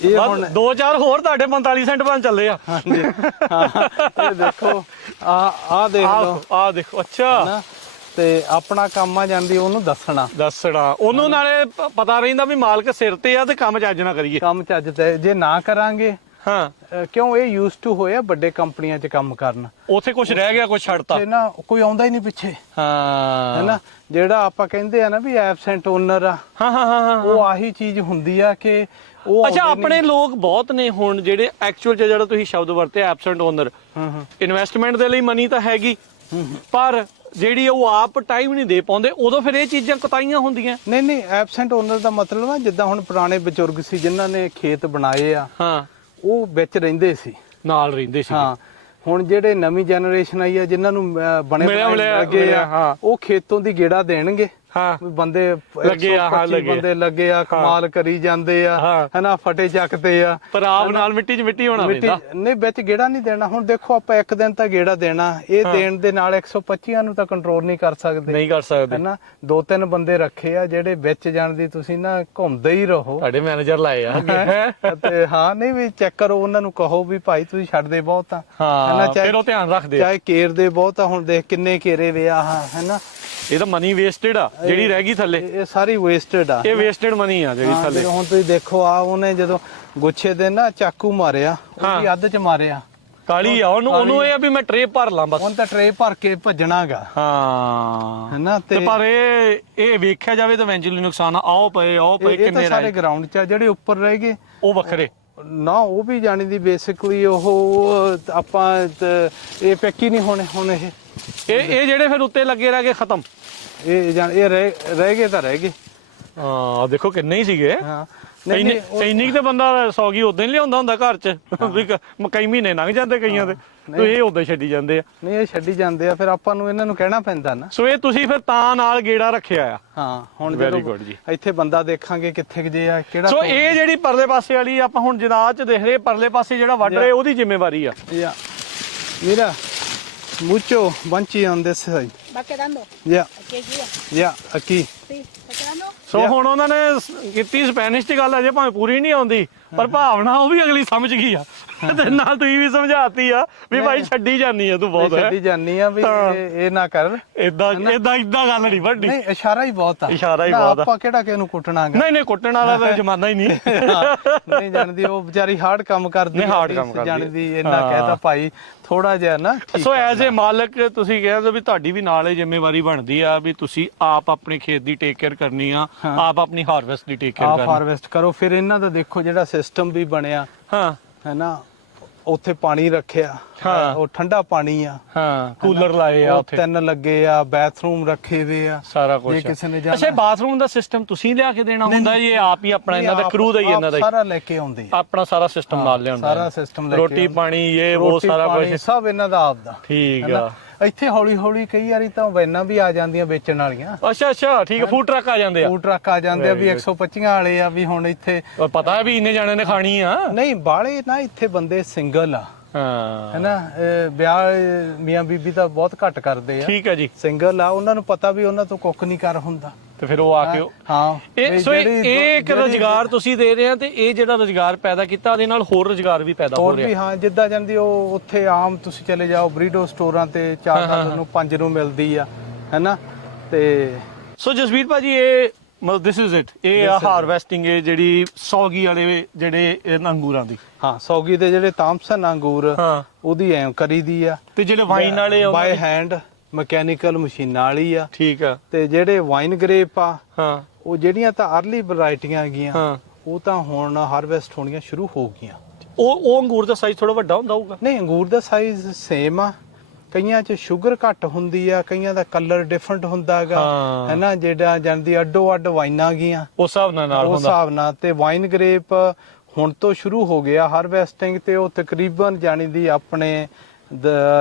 ਇਹ ਹੁਣ 2-4 ਹੋਰ ਤੁਹਾਡੇ 45 ਸੈਂਟ ਬਣ ਚੱਲੇ ਆ। ਹਾਂਜੀ ਇਹ ਦੇਖੋ, ਆਹ ਦੇਖ ਲਓ, ਆਹ ਦੇਖੋ। ਅੱਛਾ, ਤੇ ਆਪਣਾ ਕੰਮ ਆ ਜਾਂਦੀ ਉਹਨੂੰ ਦੱਸਣਾ ਉਹਨੂੰ, ਨਾਲੇ ਪਤਾ ਰਹਿੰਦਾ ਵੀ ਮਾਲਕ ਸਿਰ ਤੇ ਆ ਤੇ ਕੰਮ ਚੱਜ ਨਾ ਕਰੀਏ। ਕੰਮ ਚੱਜ ਤੇ ਜੇ ਨਾ ਕਰਾਂਗੇ, ਕਿਉਂ ਇਹ ਯੂਜ਼ ਟੂ ਹੋਇਆ ਵੱਡੇ ਕੰਪਨੀਆਂ 'ਚ ਕੰਮ ਕਰਨ, ਉੱਥੇ ਕੁਝ ਰਹਿ ਗਿਆ, ਕੁਝ ਛੱਡਤਾ ਤੇ ਨਾ ਕੋਈ ਆਉਂਦਾ ਹੀ ਨਹੀਂ ਪਿੱਛੇ। ਹੈਨਾ, ਜਿਹੜਾ ਆਪਾਂ ਕਹਿੰਦੇ ਆ ਨਾ ਵੀ ਐਬਸੈਂਟ ਓਨਰ ਆ, ਉਹ ਆਹੀ ਚੀਜ਼ ਹੁੰਦੀ ਆ ਕਿ ਉਹ। ਅੱਛਾ, ਆਪਣੇ ਲੋਕ ਬਹੁਤ ਨੇ ਹੁਣ ਜਿਹੜੇ ਐਕਚੁਅਲ 'ਚ ਜਿਹੜਾ ਤੁਸੀਂ ਸ਼ਬਦ ਵਰਤੇ ਐਬਸੈਂਟ ਓਨਰ, ਇਨਵੈਸਟਮੈਂਟ ਦੇ ਲਈ ਮਨੀ ਤਾਂ ਹੈਗੀ, ਪਰ ਜਿਹੜੀ ਉਹ ਆਪ ਟਾਈਮ ਨਹੀਂ ਦੇ ਪਾਉਂਦੇ, ਉਦੋਂ ਫਿਰ ਇਹ ਚੀਜ਼ਾਂ ਕੁਤਾਈਆਂ ਹੁੰਦੀਆਂ। ਨਹੀਂ ਐਬਸੈਂਟ ਓਨਰ ਦਾ ਮਤਲਬ ਆ ਜਿੱਦਾਂ ਹੁਣ ਪੁਰਾਣੇ ਬਜ਼ੁਰਗ ਸੀ ਜਿਨ੍ਹਾਂ ਨੇ ਖੇਤ ਬਣਾਏ ਆ, ਉਹ ਵਿੱਚ ਰਹਿੰਦੇ ਸੀ, ਨਾਲ ਰਹਿੰਦੇ ਸੀ। ਹੁਣ ਜਿਹੜੇ ਨਵੀਂ ਜਨਰੇਸ਼ਨ ਆਈ ਆ, ਜਿਨ੍ਹਾਂ ਨੂੰ ਬਣੇ ਲੱਗੇ ਆ, ਉਹ ਖੇਤੋਂ ਦੀ ਗੇੜਾ ਦੇਣਗੇ। ਬੰਦੇ ਲੱਗੇ ਆ, ਕਮਾਲ ਕਰੀ ਜਾਂਦੇ ਆ ਹਨਾ, ਫਟੇ ਚੱਕਦੇ ਆ, ਪਰ ਆਪ ਨਾਲ ਮਿੱਟੀ 'ਚ ਮਿੱਟੀ ਹੋਣਾ ਪੈਂਦਾ। ਨਹੀਂ ਵਿੱਚ ਗੇੜਾ ਨਹੀਂ ਦੇਣਾ। ਹੁਣ ਦੇਖੋ, ਆਪਾਂ ਇੱਕ ਦਿਨ ਤਾਂ ਗੇੜਾ ਦੇਣਾ, ਇਹ ਦੇਣ ਦੇ ਨਾਲ 125 ਨੂੰ ਤਾਂ ਕੰਟਰੋਲ ਨਹੀਂ ਕਰ ਸਕਦੇ ਹਨਾ। 2-3 ਬੰਦੇ ਰੱਖੇ ਆ ਜਿਹੜੇ ਵਿੱਚ ਜਾਣ ਦੀ, ਤੁਸੀਂ ਨਾ ਘੁੰਮਦੇ ਹੀ ਰਹੋ। ਸਾਡੇ ਮੈਨੇਜਰ ਲਾਏ ਆ ਤੇ ਨਹੀਂ ਵੀ ਚੈੱਕ ਕਰੋ, ਉਹਨਾਂ ਨੂੰ ਕਹੋ ਵੀ ਭਾਈ ਤੁਸੀਂ ਛੱਡਦੇ ਬਹੁਤ ਆ ਹਨਾ, ਚਾਹੇ ਘੇਰਦੇ ਬਹੁਤ ਆ। ਹੁਣ ਦੇਖ ਕਿੰਨੇ ਘੇਰੇ ਵੇ ਆ ਹਨਾ। ਇਹ ਤਾਂ ਮਨੀ ਵੇਸਟਡ ਆ, ਜਿਹੜੀ ਰਹਿ ਗਈ ਥੱਲੇ, ਇਹ ਸਾਰੀ ਵੇਸਟਡ ਆ। ਇਹ ਵੇਸਟਡ ਮਨੀ ਆ ਜਿਹੜੀ ਥੱਲੇ। ਹੁਣ ਤੁਸੀਂ ਦੇਖੋ, ਆ ਉਹਨੇ ਜਦੋਂ ਗੁੱਛੇ ਦੇ ਨਾ ਚਾਕੂ ਮਾਰਿਆ, ਉਹ ਵੀ ਅੱਧ 'ਚ ਮਾਰਿਆ, ਕਾਲੀ ਆ ਉਹਨੂੰ ਇਹ ਆ ਵੀ ਮੈਂ ਟਰੇ ਭਰ ਲਾਂ ਬਸ। ਹੁਣ ਤਾਂ ਟਰੇ ਭਰ ਕੇ ਭੱਜਣਾਗਾ ਹੈਨਾ। ਤੇ ਪਰ ਇਹ ਵੇਖਿਆ ਜਾਵੇ ਤਾਂ ਇਵੈਂਚੁਅਲੀ ਨੁਕਸਾਨ ਆਓ ਪਏ ਕਿੰਨੇ ਸਾਰੇ ਗਰਾਊਂਡ 'ਚ ਜਿਹੜੇ ਉੱਪਰ ਰਹਿ ਗਏ ਉਹ ਵੱਖਰੇ ਨਾ, ਉਹ ਵੀ ਜਾਣੀ ਦੀ ਬੇਸਿਕਲੀ ਉਹ ਆਪਾਂ ਇਹ ਪੈਕੀ ਨਹੀਂ ਹੋਣੇ ਹੁਣ। ਇਹ ਜਿਹੜੇ ਫਿਰ ਉੱਤੇ ਲੱਗੇ ਰਹਿ ਗਏ ਖਤਮ, ਇਹ ਰਹਿ ਗਏ ਤਾਂ ਰਹਿ ਗਏ। ਹਾਂ ਦੇਖੋ ਕਿੰਨੇ ਹੀ ਸੀਗੇ। ਇੰਨੀ ਤੇ ਬੰਦਾ 100 ਗੀ ਉਦਾਂ ਹੀ ਲਿਆਉਂਦਾ ਹੁੰਦਾ ਘਰ 'ਚ, ਵੀ ਕਈ ਮਹੀਨੇ ਲੰਘ ਜਾਂਦੇ ਕਈਆਂ ਦੇ, ਇਹ ਉਦਾਂ ਛੱਡੀ ਜਾਂਦੇ ਆ। ਨਹੀਂ ਇਹ ਛੱਡੀ ਜਾਂਦੇ ਆ, ਫਿਰ ਆਪਾਂ ਨੂੰ ਇਹਨਾਂ ਨੂੰ ਕਹਿਣਾ ਪੈਂਦਾ ਨਾ। ਸੋ ਇਹ ਤੁਸੀਂ ਫਿਰ ਤਾਂ ਨਾਲ ਗੇੜਾ ਰੱਖਿਆ ਆ। ਹਾਂ ਹੁਣ ਵੈਰੀ ਗੁੱਡ ਜੀ। ਇੱਥੇ ਬੰਦਾ ਦੇਖਾਂਗੇ ਕਿੱਥੇ ਜੇ ਆ ਕਿਹੜਾ। ਸੋ ਇਹ ਜਿਹੜੀ ਪਰਲੇ ਪਾਸੇ ਵਾਲੀ ਆਪਾਂ ਹੁਣ ਜਨਾਜ਼ 'ਚ ਦੇਖ ਰਹੇ, ਪਰਲੇ ਪਾਸੇ ਜਿਹੜਾ ਵੱਢ ਰਹੇ ਉਹਦੀ ਜ਼ਿੰਮੇਵਾਰੀ ਆ। ਮੇਰਾ mucho bunchi on this side. ¿Va quedando? Aquí. Sí, ¿está quedando? ਸੋ ਹੁਣ ਉਹਨਾਂ ਨੇ ਕੀਤੀ ਸਪੈਨਿਸ਼ 'ਚ ਗੱਲ, ਅਜੇ ਭਾਵੇਂ ਪੂਰੀ ਨਹੀਂ ਆਉਂਦੀ, ਪਰ ਭਾਵਨਾ ਉਹ ਵੀ ਅਗਲੀ ਸਮਝ ਗਈ ਆ, ਤੇ ਨਾਲ ਤੁਸੀਂ ਵੀ ਸਮਝਾਤੀ ਆ ਵੀ ਭਾਈ ਛੱਡੀ ਜਾਨੀ ਆ ਤੂੰ ਬਹੁਤ, ਛੱਡੀ ਜਾਨੀ ਆ ਵੀ ਇਹ ਨਾ ਕਰ, ਇਦਾਂ ਗੱਲ ਨਹੀਂ ਵੱਡੀ। ਨਹੀਂ ਇਸ਼ਾਰਾ ਹੀ ਬਹੁਤ ਆ, ਇਸ਼ਾਰਾ ਹੀ ਬਹੁਤ ਆ। ਆਪਾਂ ਕਿਹੜਾ ਕਿਸੇ ਨੂੰ ਕੁੱਟਣਾਗਾ। ਨਹੀਂ ਕੁੱਟਣ ਵਾਲਾ ਤਾਂ ਜ਼ਮਾਨਾ ਹੀ ਨਹੀਂ। ਨਹੀਂ ਜਾਣਦੀ, ਉਹ ਵਿਚਾਰੀ ਹਾਰਡ ਕੰਮ ਕਰਦੀ, ਜਾਣਦੀ ਇੰਨਾ ਕਹਿਤਾ ਭਾਈ ਥੋੜਾ ਜਿਹਾ ਨਾ। ਸੋ ਐਜ਼ ਏ ਮਾਲਕ ਤੁਸੀਂ ਕਹਿੰਦੇ ਵੀ ਤੁਹਾਡੀ ਵੀ ਨਾਲ ਇਹ ਜ਼ਿੰਮੇਵਾਰੀ ਬਣਦੀ ਆ ਵੀ ਤੁਸੀਂ ਆਪ ਆਪਣੇ ਖੇਤ ਦੀ ਟੇਕ ਕੇਅਰ ਕਰਨੀ ਆ, ਆਪ ਆਪਣੀ ਹਾਰਵੈਸਟ ਦੀ ਟੇਕ ਕੇਅਰ ਕਰਨੀ। ਆਪ ਹਾਰਵੈਸਟ ਕਰੋ। ਫਿਰ ਇਹਨਾਂ ਦਾ ਦੇਖੋ ਜਿਹੜਾ ਸਿਸਟਮ ਵੀ ਬਣਿਆ ਹੈ ਨਾ, ਉੱਥੇ ਪਾਣੀ ਰੱਖਿਆ, ਉਹ ਠੰਡਾ ਪਾਣੀ ਆ, ਕੂਲਰ ਲਾਏ ਆ, ਉੱਥੇ 3 ਲੱਗੇ ਆ, ਬਾਥਰੂਮ ਰੱਖੇ ਵੇ ਆ, ਸਾਰਾ ਕੁਝ। ਜੇ ਕਿਸੇ ਨੇ ਜਾਣਾ, ਅੱਛਾ ਬਾਥਰੂਮ ਦਾ ਸਿਸਟਮ ਤੁਸੀਂ ਲਿਆ ਕੇ ਦੇਣਾ ਹੁੰਦਾ ਜੀ, ਆਪ ਹੀ ਆਪਣਾ ਇਹਨਾਂ ਦਾ ਕਰੂ ਦਾ ਹੀ, ਇਹਨਾਂ ਦਾ ਸਾਰਾ ਲੈ ਕੇ ਆਉਂਦੇ, ਆਪਣਾ ਸਾਰਾ ਸਿਸਟਮ ਨਾਲ ਲਿਆਉਂਦਾ, ਸਾਰਾ ਸਿਸਟਮ ਲੈ ਕੇ, ਰੋਟੀ ਪਾਣੀ ਇਹ ਉਹ ਸਾਰਾ ਕੁਝ ਸਭ ਇਹਨਾਂ ਦਾ ਆਪ ਦਾ। ਠੀਕ ਆ। ਇੱਥੇ ਹੌਲੀ ਹੌਲੀ ਕਈ ਵਾਰੀ ਤਾਂ ਵੈਨਾਂ ਵੀ ਆ ਜਾਂਦੀਆਂ ਵੇਚਣ ਵਾਲੀਆਂ। ਅੱਛਾ ਠੀਕ ਆ, ਫੂਡ ਟਰੱਕ ਆ ਜਾਂਦੇ ਆ, ਫੂਡ ਟਰੱਕ ਆ ਜਾਂਦੇ ਆ ਵੀ 125 ਵਾਲੇ ਆ ਵੀ ਹੁਣ ਇੱਥੇ ਪਤਾ ਹੈ ਵੀ ਇੰਨੇ ਜਾਣੇ ਨੇ ਖਾਣੀ ਆ। ਨਹੀਂ ਬਾਲੇ ਨਾ, ਇੱਥੇ ਬੰਦੇ ਸਿੰਗਲ ਆ ਹਾਂ ਹੈਨਾ। ਵਿਆਹ ਮੀਆਂ ਬੀਬੀ ਤਾਂ ਬਹੁਤ ਘੱਟ ਕਰਦੇ ਆ, ਠੀਕ ਹੈ ਜੀ। ਸਿੰਗਲ ਆ, ਉਹਨਾਂ ਨੂੰ ਪਤਾ ਵੀ ਉਹਨਾਂ ਤੋਂ ਕੁੱਖ ਨਹੀਂ ਕਰ ਹੁੰਦਾ, ਤੇ ਫਿਰ ਉਹ ਆ ਕੇ ਹਾਂ ਇਹ ਸੋ ਇਹ ਇੱਕ ਰੁਜ਼ਗਾਰ ਤੁਸੀਂ ਦੇ ਰਹੇ ਆ, ਤੇ ਇਹ ਜਿਹੜਾ ਰੁਜ਼ਗਾਰ ਪੈਦਾ ਕੀਤਾ ਉਹਦੇ ਨਾਲ ਹੋਰ ਰੁਜ਼ਗਾਰ ਵੀ ਪੈਦਾ ਹੋ ਹੋਰ ਰਿਹਾ। ਵੀ ਹਾਂ, ਜਿੱਦਾਂ ਜਾਂਦੀ ਉਹ ਉੱਥੇ ਆਮ ਤੁਸੀਂ ਚਲੇ ਜਾਓ ਬਰੀਡੋ ਸਟੋਰਾਂ ਤੇ $4 ਨੂੰ 5 ਨੂੰ ਮਿਲਦੀ ਆ, ਹੈਨਾ। ਤੇ ਸੋ ਜਸਵੀਰ ਭਾਜੀ ਇਹ ਮਤਲਬ ਦਿਸ ਇਜ਼ ਇਟ, ਇਹ ਆ ਹਾਰਵੈਸਟਿੰਗ, ਇਹ ਜਿਹੜੀ ਸੌਗੀ ਵਾਲੇ ਜਿਹੜੇ ਅੰਗੂਰਾਂ ਦੀ। ਹਾਂ, ਸੌਗੀ ਦੇ ਜਿਹੜੇ ਤਾਮਸਨ ਅੰਗੂਰ ਹਾਂ ਉਹਦੀ ਐ ਕਰੀਦੀ ਆ, ਤੇ ਜਿਹੜੇ ਵਾਈਨ ਵਾਲੇ ਬਾਈ ਹੈਂਡ ਮਕੈਨੀਕਲ ਮਸ਼ੀਨਾਂ ਵਾਲੀ ਆ। ਠੀਕ ਆ। ਤੇ ਜਿਹੜੇ ਵਾਈਨ ਗ੍ਰੇਪ ਆ, ਹਾਂ ਉਹ ਜਿਹੜੀਆਂ ਤਾਂ ਅਰਲੀ ਵੈਰਾਈਟੀਆਂ ਹੈਗੀਆਂ, ਹਾਂ ਉਹ ਤਾਂ ਹੁਣ ਹਾਰਵੈਸਟ ਹੋਣੀਆਂ ਸ਼ੁਰੂ ਹੋ ਗਈਆਂ। ਉਹ ਅੰਗੂਰ ਦਾ ਸਾਈਜ਼ ਥੋੜਾ ਵੱਡਾ ਹੁੰਦਾ ਹੋਊਗਾ? ਨਹੀਂ, ਅੰਗੂਰ ਦਾ ਸਾਈਜ਼ ਸੇਮ ਆ, ਕਈਆਂ 'ਚ ਸ਼ੂਗਰ ਘੱਟ ਹੁੰਦੀ ਆ, ਕਈਆਂ ਦਾ ਕਲਰ ਡਿਫਰੈਂਟ ਹੁੰਦਾ ਹੈਗਾ, ਹੈਨਾ। ਜਿਹੜਾ ਜਾਂਦੀ ਅੱਡੋ ਅੱਡ ਵਾਈਨਾਂ ਗੀਆਂ ਉਸ ਹਿਸਾਬ ਨਾਲ ਉਸ ਹੁੰਦਾ। ਹਿਸਾਬ ਨਾਲ। ਤੇ ਵਾਈਨ ਗ੍ਰੇਪ ਹੁਣ ਤੋਂ ਸ਼ੁਰੂ ਹੋ ਗਿਆ ਹਾਰਵੈਸਟਿੰਗ, ਤੇ ਉਹ ਤਕਰੀਬਨ ਜਾਣੀ ਦੀ ਆਪਣੇ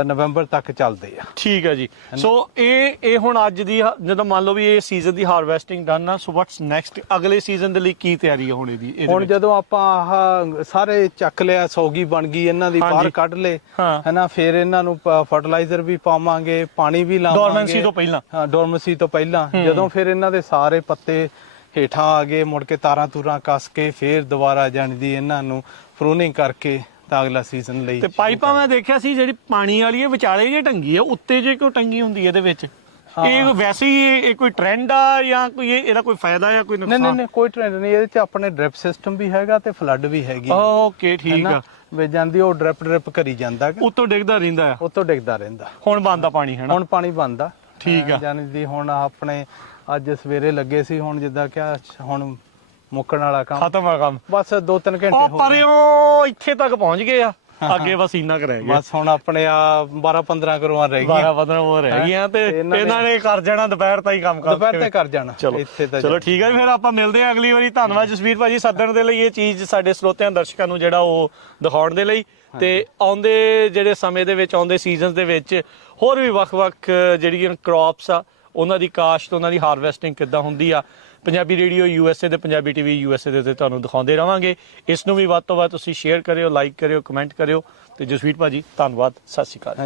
ਨਵੰਬਰ ਤੱਕ ਚੱਲਦੇ ਆ। ਠੀਕ ਹੈ ਜੀ। ਸੋ ਇਹ ਹੁਣ ਅੱਜ ਦੀ ਜਦੋਂ ਮੰਨ ਲਓ ਵੀ ਇਹ ਸੀਜ਼ਨ ਦੀ ਹਾਰਵੈਸਟਿੰਗ ਡਨ ਆ, ਸੋ ਵਾਟਸ ਨੈਕਸਟ? ਅਗਲੇ ਸੀਜ਼ਨ ਦੇ ਲਈ ਕੀ ਤਿਆਰੀ ਹੈ ਹੁਣ ਇਹਦੀ? ਹੁਣ ਜਦੋਂ ਆਪਾਂ ਆਹ ਸਾਰੇ ਚੱਕ ਲਿਆ, ਸੌਗੀ ਬਣ ਗਈ, ਇਹਨਾਂ ਦੀ ਬਾਹਰ ਕੱਢ ਲੇ, ਹੈਨਾ, ਫਿਰ ਇਹਨਾਂ ਨੂੰ ਫਰਟੀਲਾਈਜ਼ਰ ਵੀ ਪਾਵਾਂਗੇ, ਪਾਣੀ ਵੀ ਲਾਵਾਂਗੇ ਡੋਰਮੈਂਸੀ ਤੋਂ ਪਹਿਲਾਂ। ਹਾਂ, ਡੋਰਮੈਂਸੀ ਤੋਂ ਪਹਿਲਾਂ। ਜਦੋਂ ਫਿਰ ਇਹਨਾਂ ਦੇ ਸਾਰੇ ਪੱਤੇ ਹੇਠਾਂ ਆ ਗਏ, ਮੁੜ ਕੇ ਤਾਰਾਂ ਤੂਰਾਂ ਕੱਸ ਕੇ ਫਿਰ ਦੁਬਾਰਾ ਜਾਣੀ ਦੀ ਇਹਨਾਂ ਨੂੰ ਪ੍ਰੂਨਿੰਗ ਕਰਕੇ ਤਾਂ ਅਗਲਾ ਸੀਜ਼ਨ ਲਈ। ਤੇ ਪਾਈਪਾਂ ਮੈਂ ਦੇਖਿਆ ਸੀ ਜਿਹੜੀ ਪਾਣੀ ਵਾਲੀ, ਇਹ ਵਿਚਾਲੇ ਜੇ ਟੰਗੀ ਆ, ਉੱਤੇ ਜੇ ਕੋਈ ਟੰਗੀ ਹੁੰਦੀ ਇਹਦੇ ਵਿੱਚ, ਇਹ ਵੈਸੇ ਹੀ ਇਹ ਕੋਈ ਟ੍ਰੈਂਡ ਆ ਜਾਂ ਕੋਈ ਇਹਦਾ ਕੋਈ ਫਾਇਦਾ ਜਾਂ ਕੋਈ ਨੁਕਸਾਨ? ਨਹੀਂ, ਕੋਈ ਟ੍ਰੈਂਡ ਨਹੀਂ, ਇਹਦੇ ਚ ਆਪਣੇ ਡ੍ਰਿਪ ਸਿਸਟਮ ਵੀ ਹੈਗਾ ਤੇ ਫਲੱਡ ਵੀ ਹੈਗੀ। ਓਕੇ, ਠੀਕ ਆ। ਵੇ ਜਾਂਦੀ ਉਹ ਡ੍ਰਿਪ ਕਰੀ ਜਾਂਦਾ, ਉੱਤੋਂ ਡਿੱਗਦਾ ਰਹਿੰਦਾ ਆ, ਉੱਤੋਂ ਡਿੱਗਦਾ ਰਹਿੰਦਾ। ਹੁਣ ਬੰਦ ਆ ਪਾਣੀ, ਹੈਨਾ? ਹੁਣ ਪਾਣੀ ਬੰਦ ਆ। ਠੀਕ ਆ। ਜਾਨੀ ਦੀ ਹੁਣ ਆਪਣੇ ਅੱਜ ਸਵੇਰੇ ਲੱਗੇ ਸੀ, ਹੁਣ ਜਿੱਦਾਂ ਕਿ ਹੁਣ ਮੁੱਕਣ ਵਾਲਾ ਕੰਮ, ਖਤਮ ਆ ਕੰਮ, ਬਸ 2-3 ਘੰਟੇ ਉਹ ਪਰਿਓ ਇੱਥੇ ਤੱਕ ਪਹੁੰਚ ਗਏ ਆ, ਅੱਗੇ ਬਸ ਇੰਨਾ ਕੁ ਰਹਿ ਗਿਆ। ਬਸ ਹੁਣ ਆਪਣੇ ਆ 12-15 ਕਰੋਆਂ ਰਹਿ ਗਈਆਂ, 12-15 ਉਹ ਰਹਿ ਗਈਆਂ, ਤੇ ਇਹਨਾਂ ਨੇ ਕਰ ਜਾਣਾ ਦੁਪਹਿਰ ਤਾਈਂ ਕੰਮ ਕਰ, ਦੁਪਹਿਰ ਤੇ ਕਰ ਜਾਣਾ ਇੱਥੇ ਤਾਂ। ਚਲੋ ਠੀਕ ਹੈ, ਫਿਰ ਆਪਾਂ ਮਿਲਦੇ ਹਾਂ ਅਗਲੀ ਵਾਰੀ। ਧੰਨਵਾਦ ਜਸਵੀਰ ਭਾਜੀ ਸੱਦਣ ਦੇ ਲਈ, ਇਹ ਚੀਜ਼ ਸਾਡੇ ਸਰੋਤਿਆਂ ਦਰਸ਼ਕਾਂ ਨੂੰ ਜਿਹੜਾ ਉਹ ਦਿਖਾਉਣ ਦੇ ਲਈ। ਤੇ ਆਉਂਦੇ ਜਿਹੜੇ ਸਮੇਂ ਦੇ ਵਿੱਚ, ਆਉਂਦੇ ਸੀਜ਼ਨਸ ਦੇ ਵਿੱਚ ਹੋਰ ਵੀ ਵੱਖ-ਵੱਖ ਜਿਹੜੀਆਂ ਕ੍ਰੌਪਸ ਆ, ਉਹਨਾਂ ਦੀ ਕਾਸ਼ਤ, ਉਹਨਾਂ ਦੀ ਹਾਰਵੈਸਟਿੰਗ ਕਿੱਦਾਂ ਹੁੰਦੀ ਆ, ਪੰਜਾਬੀ ਰੇਡੀਓ USA ਤੇ ਪੰਜਾਬੀ TV USA ਦੇ ਉੱਤੇ ਤੁਹਾਨੂੰ ਦਿਖਾਉਂਦੇ ਰਵਾਂਗੇ। ਇਸ ਨੂੰ ਵੀ ਵੱਧ ਤੋਂ ਵੱਧ ਤੁਸੀਂ ਸ਼ੇਅਰ ਕਰਿਓ, ਲਾਈਕ ਕਰਿਓ, ਕਮੈਂਟ ਕਰਿਓ। ਤੇ ਜਸਵੀਰ ਭਾਜੀ ਧੰਨਵਾਦ, ਸਤਿ ਸ਼੍ਰੀ ਅਕਾਲ।